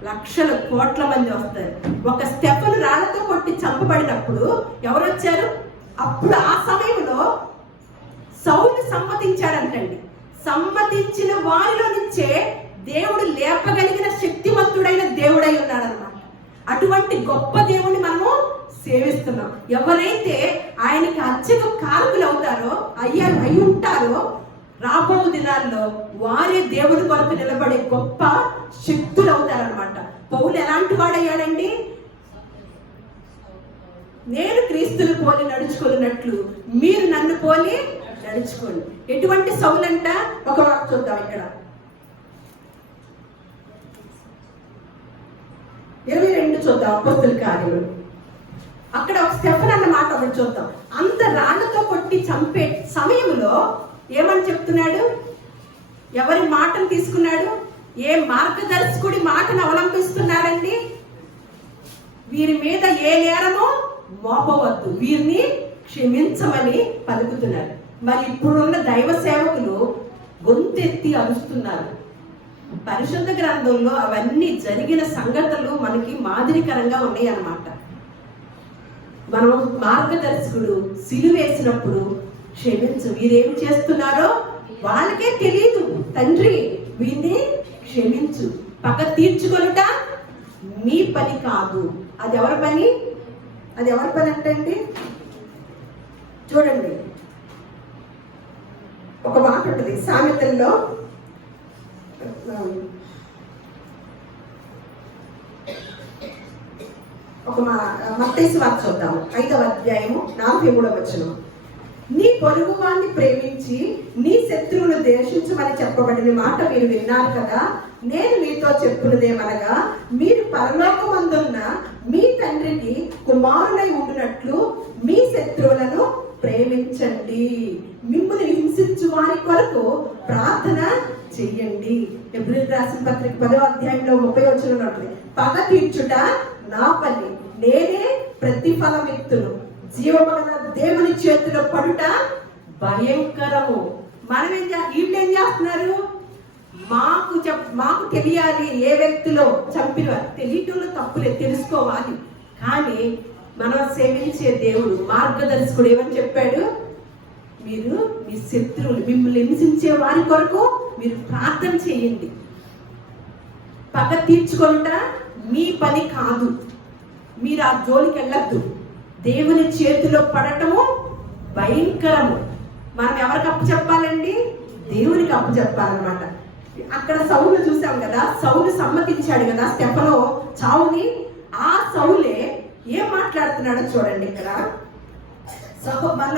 లక్షల కోట్ల మంది వస్తారు. ఒక స్టెఫను రాళ్లతో కొట్టి చంపబడినప్పుడు ఎవరు వచ్చారు? అప్పుడు ఆ సమయంలో సౌలు సమ్మతించాడంటండి. సమ్మతించిన వారిలో నుంచే దేవుడు లేపగలిగిన శక్తివంతుడైన దేవుడై ఉన్నాడనమాట. అటువంటి గొప్ప దేవుని మనము సేవిస్తున్నాం. ఎవరైతే ఆయనకి అత్యధిక కారకులు అవుతారో అయి ఉంటారో రాబో దినాల్లో వారే దేవుని కొరకు నిలబడే గొప్ప శక్తులు అవుతారనమాట. పౌలు ఎలాంటి వాడయ్యాడండి? నేను క్రీస్తుని పోలి నడుచుకున్నట్లు మీరు నన్ను పోలి నడుచుకోండి. ఎటువంటి సౌలంట? ఒక మాట చూద్దాం. ఇక్కడ 22 చూద్దాం. అపోస్తలుల కార్యములు. అక్కడ ఒక స్టెఫెన్ అన్న మాట ఒకటి చూద్దాం. అంత రాళ్లతో కొట్టి చంపే సమయంలో ఏమని చెప్తున్నాడు? ఎవరి మాటను తీసుకున్నాడు? ఏ మార్గదర్శకుడి మాటను అవలంబిస్తున్నారండి? వీరి మీద ఏ నేరమో మోపవద్దు, వీరిని క్షమించమని పలుకుతున్నారు. మరి ఇప్పుడున్న దైవ సేవకులు గొంతెత్తి అరుస్తున్నారు. పరిశుద్ధ గ్రంథంలో అవన్నీ జరిగిన సంగతులు మనకి మాదిరికరంగా ఉన్నాయి అన్నమాట. మనం మార్గదర్శకుడు సిలువేసినప్పుడు క్షమించు, వీరేం చేస్తున్నారో వాళ్ళకే తెలియదు తండ్రి, వీరిని క్షమించు, పగ తీర్చుకొనుట మీ పని కాదు. అది ఎవరి పని? అది ఎవరి పని అంటే చూడండి, ఒక మాట ఉంటుంది సామెతల్లో. ఒక మత్తయి సువార్త చూద్దాము. 5వ అధ్యాయము 43వ వచనం. నీ పొరుగు వాణ్ణి ప్రేమించి నీ శత్రువును ద్వేషించమని చెప్పబడిన మాట మీరు విన్నారు కదా. నేను మీతో చెప్పున్నదేమనగా, మీరు పరలోకమందున్న మీ తండ్రికి కుమారులై ఉండినట్లు మీ శత్రువులను ప్రేమించండి, మిమ్మల్ని హింసించు వారి కొరకు ప్రార్థన చెయ్యండి. హెబ్రీయులకు రాసిన పత్రిక 10వ అధ్యాయంలో 30వ వచనంలో ఉంటుంది, పగ తీర్చుట నా పని, నేనే ప్రతిఫలం ఇత్తును, జీవముగల దేవుని చేతిలో పడుట భయంకరము. మనం వీళ్ళు ఏం చేస్తున్నారు? మాకు తెలియాలి ఏ వ్యక్తిలో చంపిన, తెలియటంలో తప్పులే, తెలుసుకోవాలి. కానీ మనం సేవించే దేవుడు మార్గదర్శకుడు ఏమని చెప్పాడు? మీరు మీ శత్రువులు, మిమ్మల్ని హింసించే వారి కొరకు మీరు ప్రార్థన చేయండి. పగ తీర్చుకుంట మీ పని కాదు, మీరు ఆ జోలికి వెళ్ళద్దు. దేవుని చేతిలో పడటము భయంకరము. మనం ఎవరికి అప్పు చెప్పాలండి? దేవునికి అప్పు చెప్పాలన్నమాట. అక్కడ సౌలు చూసాం కదా, సౌలు సమ్మతించాడు కదా స్టెఫను చావుని. ఆ సౌలే ఏం మాట్లాడుతున్నాడో చూడండి. ఇక్కడ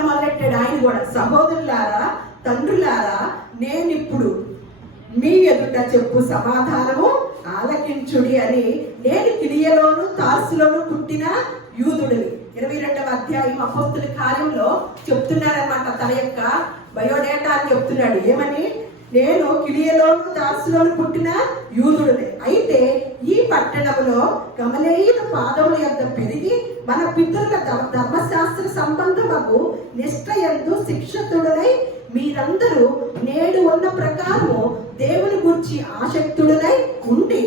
మొదలెట్టాడు ఆయన కూడా, సహోదరులారా, తండ్రులారా, నేనిప్పుడు మీ ఎదుట చెప్పు సమాధానము ఆలకించుడి అని, నేను కిలియలోను తార్సులోను పుట్టిన యూదుడిని. 22వ అధ్యాయం అపోస్తలుల కార్యంలో చెప్తున్నారన్నమాట. తన యొక్క బయోడేటా అని చెప్తున్నాడు. ఏమని? నేను కిలియలోను తార్సులోను పుట్టిన యూదుడిని. అయితే ఈ పట్టణంలో గమలేయుల పాదముల యొద్ద పెరిగి మన పితరుల ధర్మశాస్త్ర సంబంధము నిష్ఠయందు శిక్షితుడనై మీరందరూ నేడు ఉన్న ప్రకారము దేవుని గురించి ఆసక్తుడనై ఉండి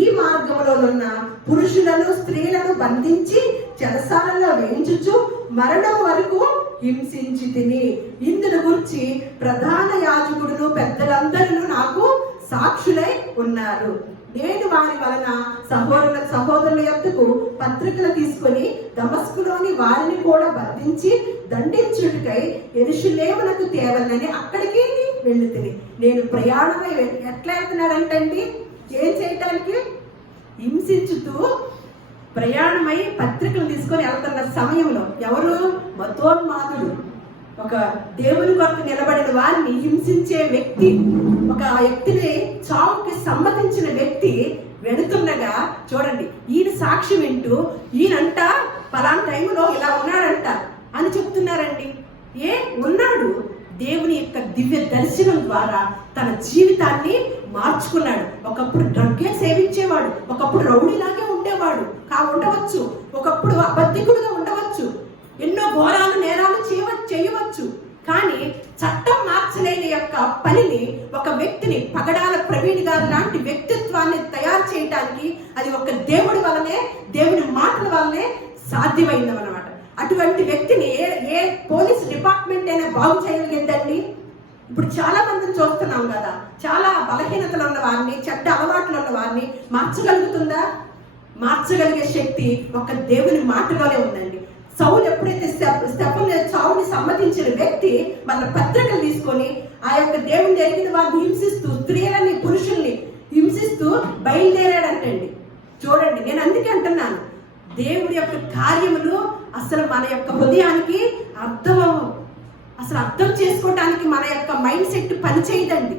ఈ మార్గంలో ఉన్న పురుషులను స్త్రీలను బంధించి చెరసాలలో వేయించుచు మరణం వరకు హింసించి తిని, ఇందును గురించి ప్రధాన యాజకుడును పెద్దలందరూ నాకు సాక్షులై ఉన్నారు. నేను వారి వలన సహోదరుల యొద్దకు పత్రికలు తీసుకొని దమస్కులోని వారిని కూడా బంధించి దండించుటకై యెరూషలేమునకు తేవాలని అక్కడికి వెళ్ళుతుంది. నేను ప్రయాణమై ఎట్లా వెళ్తున్నాడంటండి? ఏం చేయటానికి? హింసించుతూ ప్రయాణమై పత్రికలు తీసుకొని వెళ్తున్న సమయంలో ఎవరు? మతోన్మాదుడు, ఒక దేవుని కొరకు నిలబడిన వారిని హింసించే వ్యక్తి, ఒక వ్యక్తిని చావుకి సమ్మతించిన వ్యక్తి వెళుతుండగా చూడండి, ఈయన సాక్షి వింటూ ఈయనంట పలానా టైంలో ఇలా ఉన్నాడంట అని చెప్తున్నారండి. ఉన్నాడు. దేవుని యొక్క దివ్య దర్శనం ద్వారా తన జీవితాన్ని మార్చుకున్నాడు. ఒకప్పుడు డ్రగ్గే సేవించేవాడు, ఒకప్పుడు రౌడీలాగే ఉండేవాడు ఉండవచ్చు, ఒకప్పుడు అబద్ధికుడుగా ఉండవచ్చు, ఎన్నో ఘోరాలు నేరాలు చేయవచ్చు. కానీ చట్టం మార్చలేని యొక్క పనిని, ఒక వ్యక్తిని, పగడాల ప్రవీణ్ గారు లాంటి వ్యక్తిత్వాన్ని తయారు చేయడానికి అది ఒక దేవుడి వల్లనే, దేవుని మాటల వల్లనే సాధ్యమైందన్నమాట. అటువంటి వ్యక్తిని ఏ పోలీస్ డిపార్ట్మెంట్ అయినా బాగు చేయగలిగిందండి? ఇప్పుడు చాలా మందిని చూస్తున్నాం కదా, చాలా బలహీనతలు ఉన్న వారిని, చెడ్డ అలవాట్లు ఉన్న వారిని మార్చగలుగుతుందా? మార్చగలిగే శక్తి ఒక దేవుని మాటలోనే ఉందండి. సౌలు ఎప్పుడైతే స్టెఫను చావుని సమ్మతించిన వ్యక్తి మన పత్రికలు తీసుకొని ఆ యొక్క దేవుని ఎరిగిన వారిని హింసిస్తూ, స్త్రీలని పురుషుల్ని హింసిస్తూ బయలుదేరాడంటండి. చూడండి, నేను అందుకే అంటున్నాను, దేవుడి యొక్క కార్యములు అసలు మన యొక్క హృదయానికి అర్థం చేసుకోవటానికి మన యొక్క మైండ్ సెట్ పనిచేయదండి.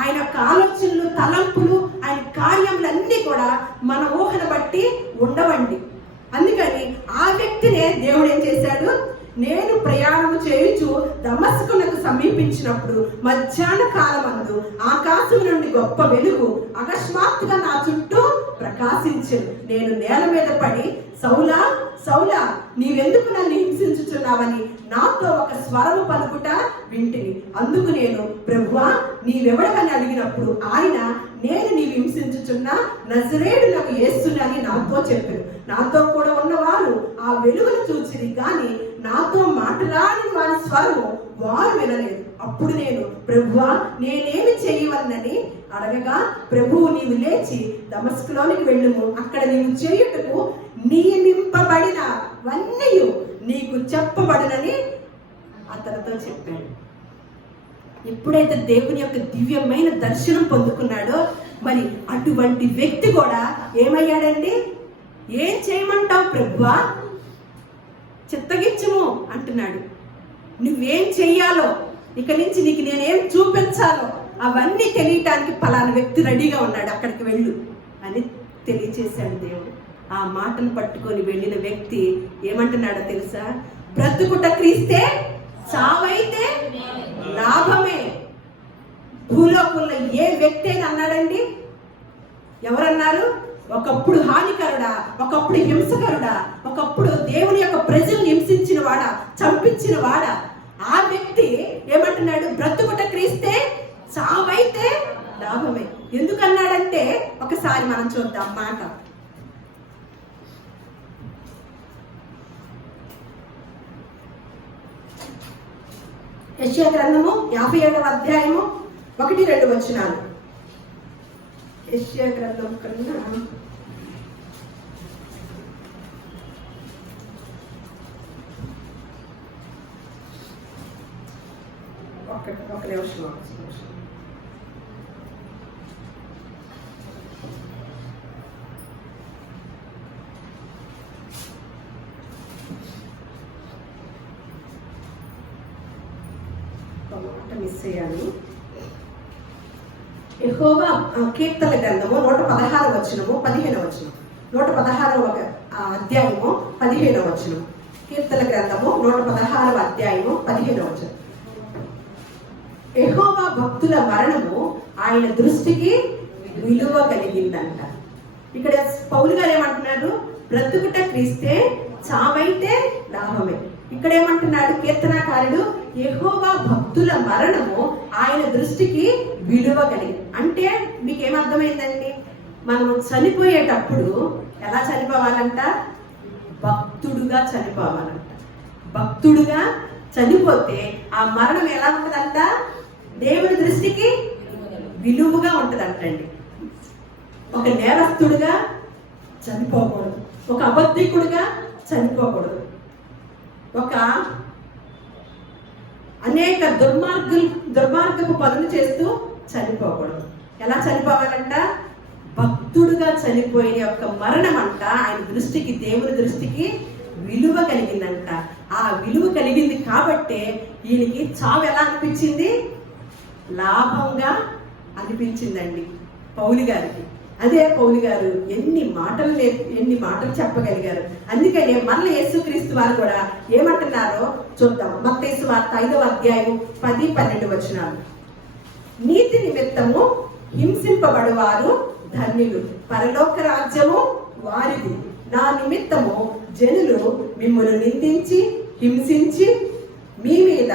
ఆయన యొక్క ఆలోచనలు, తలంపులు, ఆయన కార్యములన్నీ కూడా మన ఊహను బట్టి ఉండవండి. అందుకని ఆ వ్యక్తినే దేవుడు ఏం చేశాడు? నేను ప్రయాణము చేయుచు దమస్కునకు సమీపించినప్పుడు మధ్యాహ్న కాలమందు ఆకాశం నుండి గొప్ప వెలుగు అకస్మాత్తుగా నా చుట్టూ ప్రకాశించెను. నేను నేల మీద పడి, సౌలా సౌలా, నీవెందుకు నన్ను హింసించుచున్నావని నాతో ఒక స్వరము పలుకుట వింటిని. అందుకు నేను, ప్రభువా నీవెవడని అడిగినప్పుడు ఆయన, నేను నీవు హింసించుచున్నా నజరేయుడైన యేసునని నాతో చెప్పారు. నాతో కూడా ఉన్నవారు ఆ వెలుగును చూచిరి, కానీ నాతో మాట్లాడిన వారి స్వరము వారు వినలేదు. అప్పుడు నేను, ప్రభువా నేనేమి చేయవలనని అడగగా, ప్రభువు నీవు లేచి దమస్కులోనికి వెళ్ళుము, అక్కడ నీవు చేయుటకు నియమింపబడినవన్నీ నీకు చెప్పబడునని అతనితో చెప్పాడు. ఎప్పుడైతే దేవుని యొక్క దివ్యమైన దర్శనం పొందుకున్నాడో, మరి అటువంటి వ్యక్తి కూడా ఏమయ్యాడండి? ఏం చేయమంటావు ప్రభువా, చిత్తగించుము అంటున్నాడు. నువ్వేం చెయ్యాలో, ఇక నుంచి నీకు నేనేం చూపించాలో అవన్నీ తెలియటానికి పలానా వ్యక్తి రెడీగా ఉన్నాడు, అక్కడికి వెళ్ళు అని తెలియచేశాడు దేవుడు. ఆ మాటను పట్టుకొని వెళ్ళిన వ్యక్తి ఏమంటున్నాడో తెలుసా? బ్రతుకుట క్రీస్తే, చావైతే లాభమే. భూలోకంలో ఏ వ్యక్తి అయినా అన్నాడండి? ఎవరన్నారు? ఒకప్పుడు హానికరుడా, ఒకప్పుడు హింసకరుడా, ఒకప్పుడు దేవుని యొక్క ప్రజల్ని హింసించిన వాడా, చంపించిన వాడా? ఆ వ్యక్తి ఏమంటున్నాడు? బ్రతుకుట క్రీస్తే, చావైతే లాభమే. ఎందుకన్నాడంటే ఒకసారి మనం చూద్దాం మాట. యెషయా గ్రంథము 57వ అధ్యాయము 1-2 వచనాలు. యెషయా గ్రంథం కన్నా ఒక నిమిషం. మిస్ అయ్యాను. యెహోవా కీర్తన గ్రంథము 116వ వచనము 15వ వచనం. 116వ అధ్యాయము 15వ వచనం. కీర్తన గ్రంథము 116వ అధ్యాయము 15వ వచనం. యెహోవా భక్తుల మరణము ఆయన దృష్టికి విలువ కలిగిందంట. ఇక్కడ పౌలు గారు ఏమంటున్నారు? బ్రతుకుట క్రీస్తే, చావైతే లాభమే. ఇక్కడ ఏమంటున్నాడు కీర్తనాకారుడు? యెహోవా భక్తుల మరణము ఆయన దృష్టికి విలువ కలిగింది. అంటే మీకేమర్థమైందండి? మనము చనిపోయేటప్పుడు ఎలా చనిపోవాలంట? భక్తుడుగా చనిపోవాలంట. భక్తుడుగా చనిపోతే ఆ మరణం ఎలా ఉంటదంట? దేవుని దృష్టికి విలువగా ఉంటదంటండి. ఒక నేరస్తుడుగా చనిపోకూడదు, ఒక అబద్ధికుడుగా చనిపోకూడదు, ఒక అనేక దుర్మార్గపు పనులు చేస్తూ చనిపోకూడదు. ఎలా చనిపోవాలంట? భక్తుడుగా చనిపోయిన యొక్క మరణం అంట ఆయన దృష్టికి, దేవుని దృష్టికి విలువ కలిగిందంట. ఆ విలువ కలిగింది కాబట్టే ఈయనకి చావు ఎలా అనిపించింది? లాభంగా అనిపించిందండి పౌలు గారికి. అదే పౌలు గారు ఎన్ని మాటలు చెప్పగలిగారు. అందుకనే మరల యేసుక్రీస్తు వారు కూడా ఏమంటున్నారో చూద్దాం. మత్తయి సువార్త 5వ అధ్యాయం 10-12 వచనాలు. నీతి నిమిత్తము హింసింపబడువారు ధన్యులు, పరలోక రాజ్యము వారిది. నా నిమిత్తము జనులు మిమ్మును నిందించి, హింసించి, మీ మీద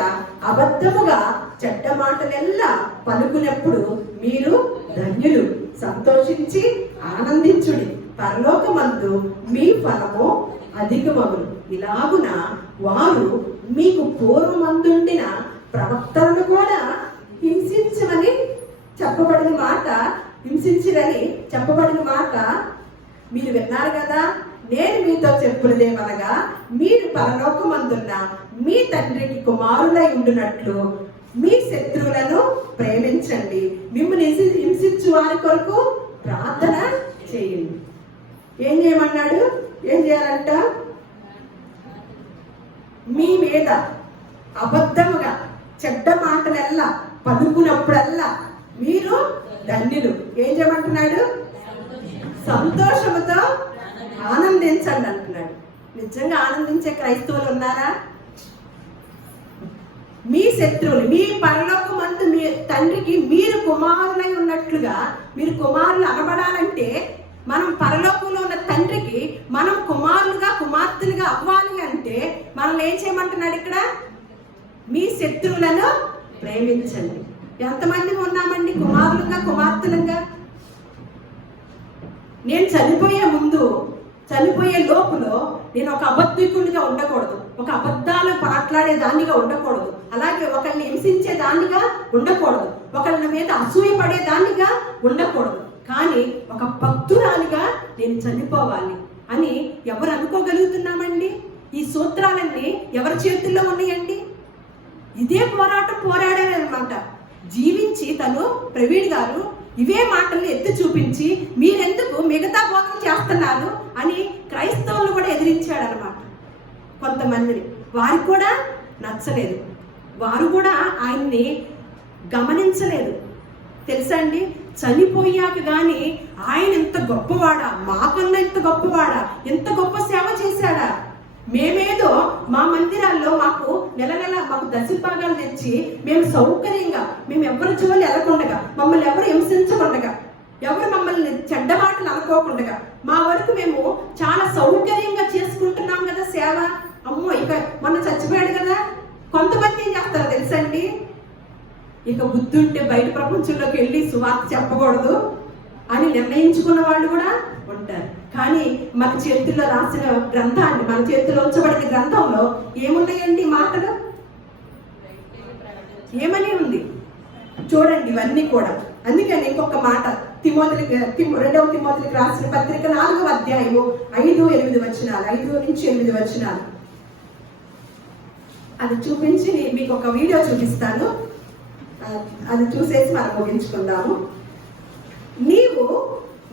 అబద్ధముగా చెడ్డ మాటలెల్లా పలుకునప్పుడు మీరు ధన్యులు, సంతోషించి ఆనందించుడి, పరలోకమందు మీ ఫలము అధికమగును. ఇలాగున వారు మీకు పూర్వమందుండిన ప్రవక్తలను కూడా హింసించమని చెప్పబడిన మాట, హింసించిరని చెప్పబడిన మాట మీరు విన్నారు కదా. నేను మీతో చెప్పున్నదేమనగా, మీరు పరలోకమందున్న మీ తండ్రికి కుమారులై ఉండునట్లు మీ శత్రువులను ప్రేమించండి, మిమ్మల్ని హింసించు వారి కొరకు ప్రార్థన చేయండి. ఏం చేయమన్నాడు? ఏం చేయాలంట? మీ మీద అబద్ధముగా చెడ్డ మాటలల్లా పలుకున్నప్పుడల్లా మీరు ధన్యులు. ఏం చేయమంటున్నాడు? సంతోషముతో ఆనందించండి అంటున్నాడు. నిజంగా ఆనందించే క్రైస్తవులు ఉన్నారా? మీ శత్రువులు, మీ పరలోకమందు మీ తండ్రికి మీరు కుమారులై ఉన్నట్లుగా, మీరు కుమారులు అనబడాలంటే మనం పరలోకంలో ఉన్న తండ్రికి మనం కుమారులుగా కుమార్తెలుగా అవ్వాలి అంటే మనల్ని ఏం చేయమంటున్నాడు ఇక్కడ? మీ శత్రువులను ప్రేమించండి. ఎంతమంది ఉన్నామండి కుమారులుగా కుమార్తెలుగా? నేను చనిపోయే ముందు, చనిపోయే లోపులో నేను ఒక అబద్ధికుడిగా ఉండకూడదు, ఒక అబద్ధాలు మాట్లాడే దానిగా ఉండకూడదు, అలాగే ఒకరిని హింసించే దానిగా ఉండకూడదు, ఒకరి మీద అసూయ పడే దానిగా ఉండకూడదు. కానీ ఒక భక్తురాలిగా నేను చనిపోవాలి అని ఎవరు అనుకోగలుగుతున్నామండి? ఈ సూత్రాలన్నీ ఎవరి చేతుల్లో ఉన్నాయండి? ఇదే పోరాటం పోరాడారనమాట. జీవించి తను ప్రవీణ్ గారు ఇవే మాటల్ని ఎత్తి చూపించి మీరెందుకు మిగతా బోధన చేస్తున్నారు అని క్రైస్తవులు కూడా ఎదిరించాడు అనమాట. కొంతమందిని వారికి కూడా నచ్చలేదు, వారు కూడా ఆయన్ని గమనించలేదు. తెలుసా అండి, చనిపోయాక కానీ ఆయన ఎంత గొప్పవాడా, మాకన్నా ఎంత గొప్పవాడా, ఎంత గొప్ప సేవ చేశాడా. మేమేదో మా మందిరాల్లో మాకు నెల నెల మాకు దశభాగాలు తెచ్చి మేము సౌకర్యంగా, మేము ఎవరి జోలి వెళ్ళకుండగా, మమ్మల్ని ఎవరు హింసించకుండగా, ఎవరు మమ్మల్ని చెడ్డ మాటలు అనుకోకుండగా మా వరకు మేము చాలా సౌకర్యంగా చేసుకుంటున్నాం కదా సేవ. అమ్మో, ఇక మొన్న చచ్చిపోయాడు కదా, కొంతమంది ఏం చేస్తారో తెలుసండి, ఇక బుద్ధుంటే బయట ప్రపంచంలోకి వెళ్ళి సువార్త చెప్పకూడదు అని నిర్ణయించుకున్న వాళ్ళు కూడా ఉంటారు. కానీ మన చేతుల్లో రాసిన గ్రంథాన్ని, మన చేతిలో ఉంచబడిన గ్రంథంలో ఏమున్నాయండి మాటలు? ఏమని ఉంది చూడండి ఇవన్నీ కూడా. అందుకని ఇంకొక మాట, 2వ తిమోతికి రాసిన పత్రిక 4వ అధ్యాయము 5-8 వచనాలు, 5-8 వచనాలు అది చూపించి మీకు ఒక వీడియో చూపిస్తాను. అది చూసేసి మనం ముగించుకుందాము. నీవు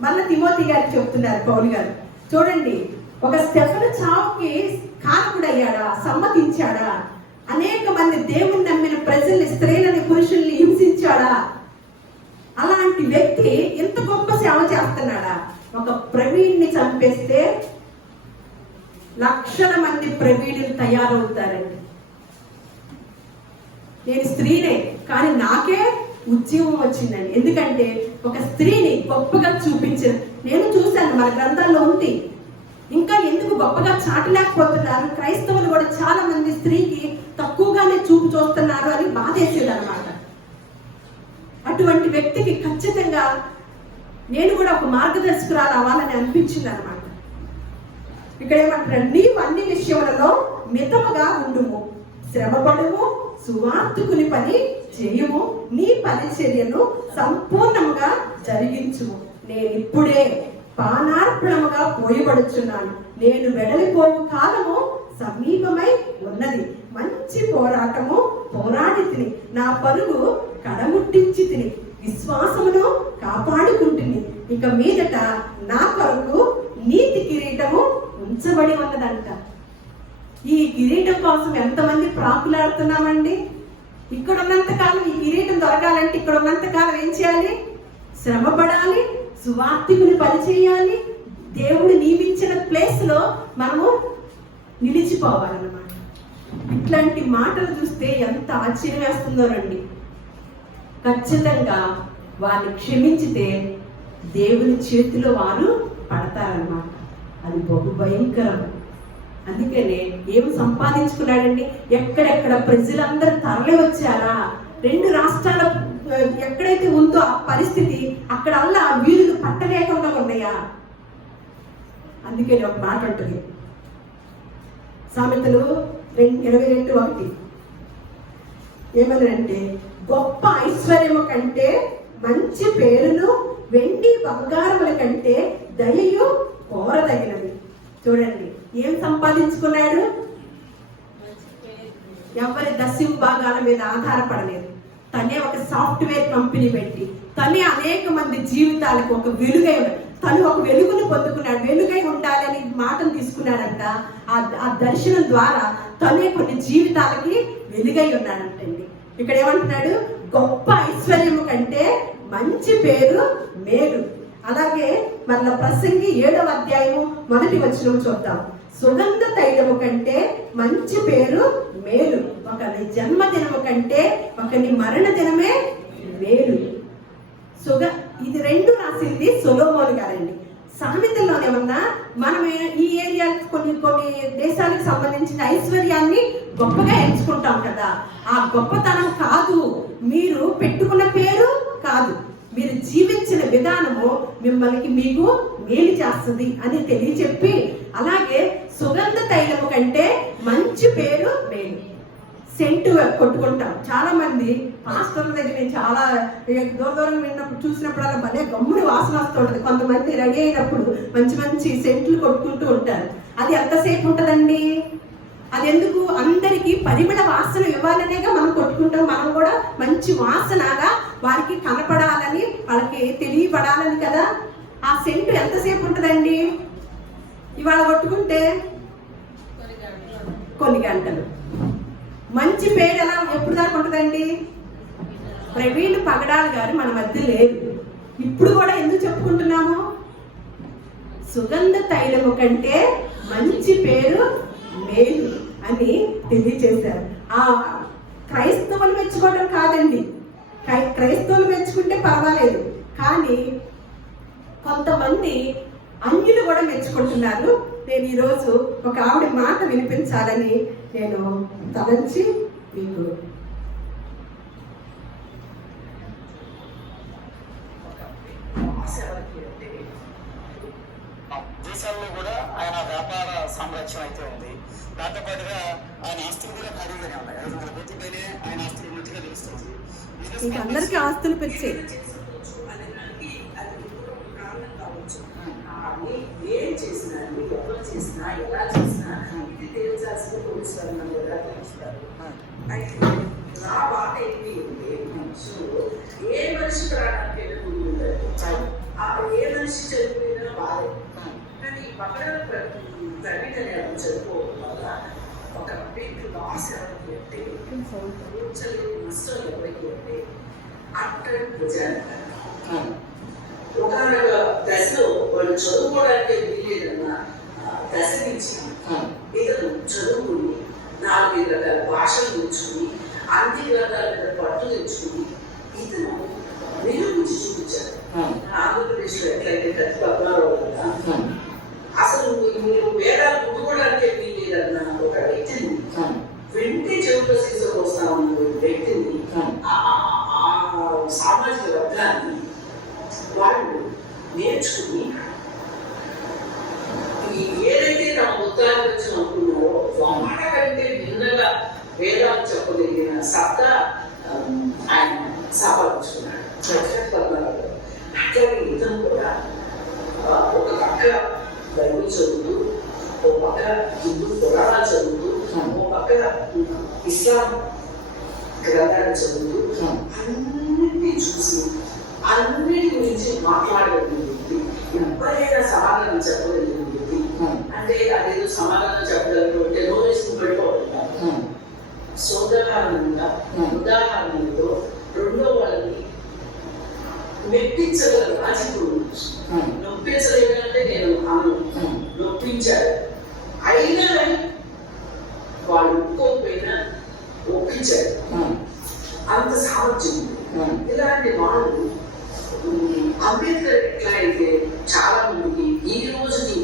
మళ్ళీ తిమోతి గారికి చెప్తున్నారు పౌలు గారు, చూడండి, ఒక స్టెఫెను చావుకి కారకుడయ్యాడా, సమ్మతించాడా, అనేక మంది దేవుని నమ్మిన ప్రజల్ని, స్త్రీలని, పురుషుల్ని హింసించాడా, అలాంటి వ్యక్తి ఎంత గొప్ప సేవ చేస్తున్నాడా? ఒక ప్రవీణ్ని చంపేస్తే లక్షల మంది ప్రవీణులు తయారవుతారండి. నేను స్త్రీనే, కానీ నాకే ఉద్యమం వచ్చిందండి. ఎందుకంటే ఒక స్త్రీని గొప్పగా చూపించిన నేను చూశాను, మన గ్రంథాల్లో ఉంది. ఇంకా ఎందుకు గొప్పగా చాటలేకపోతున్నారు? క్రైస్తవులు కూడా చాలా మంది స్త్రీకి తక్కువగానే చూపు చూస్తున్నారు అని బాధేసేది అనమాట. అటువంటి వ్యక్తికి ఖచ్చితంగా నేను కూడా ఒక మార్గదర్శకురాలు అవ్వాలని అనిపించింది అనమాట. ఇక్కడ ఏమంటారు? నీవు అన్ని విషయములలో మితముగా ఉండుము, శ్రమపడుము, సువార్తికుని పని చేయుము, నీ పరిచర్యను సంపూర్ణముగా జరిగించుము. నేను ఇప్పుడే పానార్పణముగా పోయబడుచున్నాను, నేను వెడలిపోవు కాలము సమీపమై ఉన్నది. మంచి పోరాటము పోరాడి తిని, నా పరుగు కడముట్టించి తిని, విశ్వాసమును కాపాడుకుంటుని. ఇక మీదట నా కొరకు నీతి కిరీటము ఉంచబడి ఉన్నదంట. ఈ కిరీటం కోసం ఎంతమంది ప్రాకులాడుతున్నామండి? ఇక్కడ ఉన్నంత కాలం ఈ కిరీటం దొరకాలంటే ఇక్కడ ఉన్నంత కాలం ఏం చేయాలి? శ్రమ పడాలి, సువార్తికుని పనిచేయాలి, దేవుడు నియమించిన ప్లేస్ లో మనము నిలిచిపోవాలన్నమాట. ఇట్లాంటి మాటలు చూస్తే ఎంత ఆశ్చర్యం వేస్తుందో రండి. ఖచ్చితంగా వారిని క్షమించితే దేవుని చేతిలో వారు పడతారన్నమాట. అది బహు భయంకరం. అందుకనే ఏం సంపాదించుకున్నాడండి? ఎక్కడెక్కడ ప్రజలందరూ తరలి వచ్చారా? 2 రాష్ట్రాల ఎక్కడైతే ఉందో ఆ పరిస్థితి అక్కడ అలా వీరులు పట్టలేకుండా ఉన్నాయా? అందుకని ఒక మాట ఉంటుంది, సామెతలు 22:1 ఏమనంటే, గొప్ప ఐశ్వర్యము కంటే మంచి పేరును, వెండి బంగారముల కంటే దయయు కోరదగినది. చూడండి, ఏం సంపాదించుకున్నాడు? ఎవరి దశింపు భాగాల మీద ఆధారపడలేదు. తనే ఒక సాఫ్ట్వేర్ కంపెనీ పెట్టి, తనే అనేక మంది జీవితాలకు ఒక వెలుగై, తను ఒక వెలుగును పొందుకున్నాడు. వెలుగై ఉండాలని మాటను తీసుకున్నాడంట. ఆ దర్శనం ద్వారా తనే కొన్ని జీవితాలకి వెలుగై ఉన్నాడంటండి. ఇక్కడ ఏమంటున్నాడు? గొప్ప ఐశ్వర్యము కంటే మంచి పేరు మేలు. అలాగే మన ప్రసంగి 7వ అధ్యాయము 1వ వచనం చూద్దాం. సుగంధ తైలము కంటే మంచి పేరు మేలు, ఒకరి జన్మదినము కంటే ఒకరి మరణ దినమే మేలు. ఇది 2 రాసింది సొలొమోను గారండి. సామెతల్లోనేమన్నా మనం ఈ ఏరియా కొన్ని దేశాలకు సంబంధించిన ఐశ్వర్యాన్ని గొప్పగా ఎంచుకుంటాం కదా. ఆ గొప్పతనం కాదు, మీరు పెట్టుకున్న పేరు కాదు, మీరు జీవించిన విధానము మీకు మేలు చేస్తుంది అని తెలియచెప్పి, అలాగే సుగంధ తైలము కంటే మంచి పేరు మేలు. సెంటు కొట్టుకుంటాం. చాలా మంది పాస్టర్ల దగ్గర నేను చాలా దూరం విన్నప్పుడు చూసినప్పుడు భలే గమ్ముని వాసన వస్తుంటది. కొంతమంది రెడీ అయినప్పుడు మంచి మంచి సెంట్లు కొట్టుకుంటూ ఉంటారు. అది ఎంతసేపు ఉంటదండి? అది ఎందుకు? అందరికీ పరిమళ వాసన ఇవ్వాలనేగా మనం కొట్టుకుంటాం. మనం కూడా మంచి వాసనగా వారికి కనపడాలని, వాళ్ళకి తెలియపడాలని కదా. ఆ సెంటు ఎంతసేపు ఉంటదండి? ఇవాళ కొట్టుకుంటే కొన్ని గంటలు. మంచి పేరు ఎలా ఎప్పుడు దాకా ఉంటుందండి? ప్రవీణ్ పగడాల్ గారు మన మధ్య లేరు. ఇప్పుడు కూడా ఎందుకు చెప్పుకుంటున్నాము? సుగంధ తైలము కంటే మంచి పేరు మేలు అని తెలియజేశారు. ఆ క్రైస్తవులు మెచ్చుకోవడం కాదండి. క్రైస్తవులు మెచ్చుకుంటే పర్వాలేదు, కానీ కొంతమంది అన్యులు కూడా మెచ్చుకుంటున్నారు. నేను ఈరోజు ఒక ఆవిడ మాట వినిపించాలని నేను తలంచి మీకు దేశాల్లో కూడా ఆయన వ్యాపార సామ్రాజ్యం అయితే ఉంది. దాంతో పాటుగా ఆయన ఆస్తులు కూడా ఖరీదుగానే ఉన్నాయి. 500 కోట్ల పైనే ఆయన ఆస్తులు ఉన్నట్టుగా తెలుస్తుంది. అందరికీ ఆస్తులు పెంచే ఏం చేసినా, ఎవరు చేసినా, ఎలా చేసినా ఇది తేల్చాల్సిన పోలీసు వాళ్ళు ఎలా తెలుస్తారు. అయితే నా బాధ ఏంటి అంటే, ఏ మనిషి ప్రాణానికి ఏ మనిషి చనిపోయినా బాధే. కానీ పక్కన తల్లిదండ్రులు ఎవరు చనిపోవడం వల్ల ఒక బిగ్ లాస్ ఎవరికి అంటే, నష్టం ఎవరికి అంటే అక్కడ ప్రజానికి ఒక దశలో వాళ్ళు చదువుకోవడానికి వీలేదన్న దశ నుంచి ఇతను చదువుకుని 4 రకాల భాషలు నేర్చుకుని అన్ని రకాల పట్టు తెచ్చుకుని ఇతను నిరూపించి చూపించారు. ఆంధ్రప్రదేశ్లో ఎట్లయితే కత్తిపద్మారావు కదా, అసలు మీరు వేదాలు పుట్టుకోవడానికే వీలేదన్న ఒక వ్యక్తిని వెంటనే చెవుతో తీసుకొస్తా ఉన్న వ్యక్తిని, సామాజిక వర్గాన్ని వాళ్ళు నేర్చుకుని ఏదైతే తమ ఉత్తరాలు వచ్చి అనుకున్నారో మాట కంటే భిన్నగా వేదాలు చెప్పగలిగిన సత్తా ఆయన సంపాదించుకున్నాడు. అట్లాగే ఇతను కూడా ఒక పక్క బైబిల్ చదువుతూ, ఒక పక్క హిందూ పురాణాలు చదువుతూ, ఒక పక్క ఇస్లాం గ్రంథాలు చదువుతూ అన్నింటినీ చూసి అన్నిటి గురించి మాట్లాడగలిగిన వ్యక్తి, ఎవరైనా సమాధానం చెప్పగలిగిన వ్యక్తి. అంటే అదేదో సమాధానం చెప్పగలిగితే నోరేసుకుని పెట్టుకోవడం. సోదరంగా ఉదాహరణతో రెండో వాళ్ళని మెప్పించగల రాజకుడు. నొప్పించలేదంటే నేను నొప్పించాడు, అయినా వాళ్ళు ఒప్పుకోకపోయినా ఒప్పించాడు. అంత సామర్థ్యం. ఇలాంటి వాళ్ళు అంబేద్కర్ ఎట్లా అయితే చాలా మందికి ఈ రోజుకి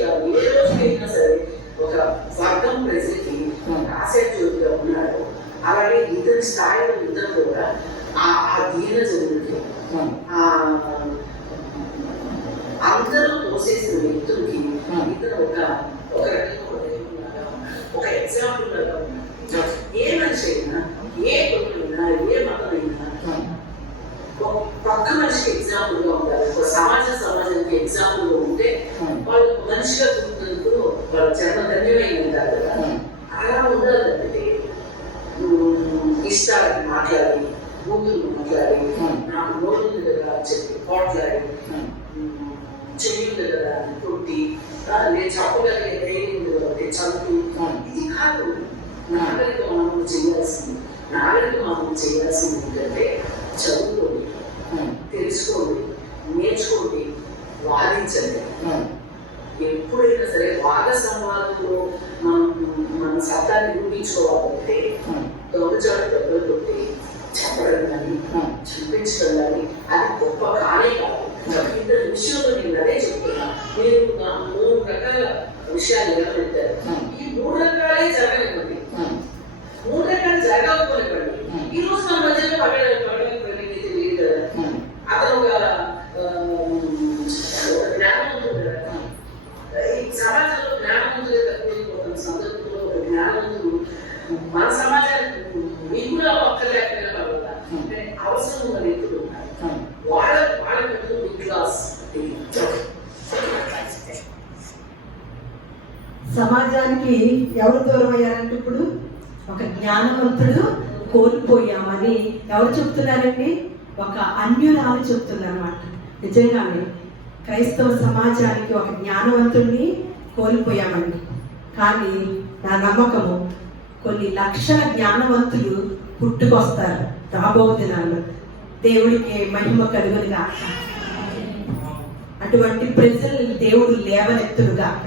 కాదు, ఏ రోజుకైనా సరే ఒక వర్గం ప్రజలకి ఆశాజ్యోతిగా ఉన్నాడు. అలాగే ఇతని స్థాయిలో ఇద్దరు కూడా ఆ దీన జనులకి, అందరూ తోసేసిన వ్యక్తులకి ఇతను ఒక రకంగా జన్మ ధన్యమై ఉంటారు కదా, అలా ఉండాలంటే ఇష్టాలని మాట్లాడి, బూతులు మాట్లాడి, నాకు నోరుంది కదా అని చెప్పి పోట్లాడి, చెయ్యింది కదా అని కొట్టి, నేను చెప్పగలిగే ధైర్యం ఉంది కదా చదువు, ఇది కాదు నాగరికం చేయాల్సింది. నాగరికం చేయాల్సింది ఏంటంటే చదువుకోండి, తెలుసుకోండి, నేర్చుకోండి, వాదించండి. ఎప్పుడైనా సరే వాద సంవాదంలో మన సత్తాన్ని నిరూపించుకోవాలంటే దొంగచాటు దెబ్బలు కొట్టి చెప్పడం కానీ చూపించడం కానీ అది గొప్ప కానే కాదు. ఇద్దరు విషయంలో నేను అదే చెప్తున్నా. మీరు 3 రకాల విషయాలు నిలబెట్టారు. ఈ 3 రకాలే జరగనివ్వండి, 3 రకాలు జరగకపోనివ్వండి. ఈ రోజు మన మధ్యలో పగలైతే లేదు కదా, అతను ఒక జ్ఞానవంతుడు కదా. ఈ సమాజంలో జ్ఞానవంతులే తక్కువైపోతున్న సందర్భంలో ఒక జ్ఞానవంతుడు మన సమాజానికి మీకు కూడా ఒక్కలేకపోయినా పర్వాలా, అవసరం ఉన్న వ్యక్తులు ఉన్నారు. వాళ్ళ క్లాస్ సమాజానికి ఎవరు దూరం అయ్యారంటే ఇప్పుడు ఒక జ్ఞానవంతుడు కోల్పోయామని ఎవరు చెప్తున్నారండి? ఒక అన్యురాలు చెప్తున్నారు అన్నమాట. నిజంగానే క్రైస్తవ సమాజానికి ఒక జ్ఞానవంతుడిని కోల్పోయామండి. కానీ నా నమ్మకము కొన్ని లక్షల జ్ఞానవంతులు పుట్టుకొస్తారు రాబో దినాల్లో. దేవుడికి మహిమ కలుగును గాక. అటువంటి ప్రజలు దేవుడు లేవనెత్తును గాక.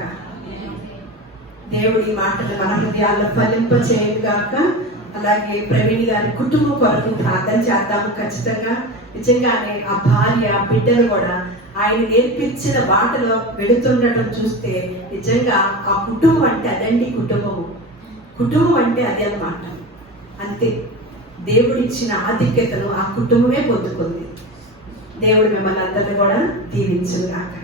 దేవుడి మాటలు మన హృదయాల్లో ఫలింప చేయను గాక. అలాగే ప్రవీణ్ గారి కుటుంబం కొరకు ప్రార్థన చేద్దాము ఖచ్చితంగా. నిజంగానే ఆ భార్య బిడ్డలు కూడా ఆయన నేర్పించిన బాటలో వెళుతుండటం చూస్తే నిజంగా ఆ కుటుంబం అంటే అదండి. కుటుంబం అంటే అదే అన్నమాట. అంతే, దేవుడిచ్చిన ఆధిక్యతను ఆ కుటుంబమే పొందుకుంది. దేవుడు మిమ్మల్ని అందరినీ కూడా దీవించును గాక.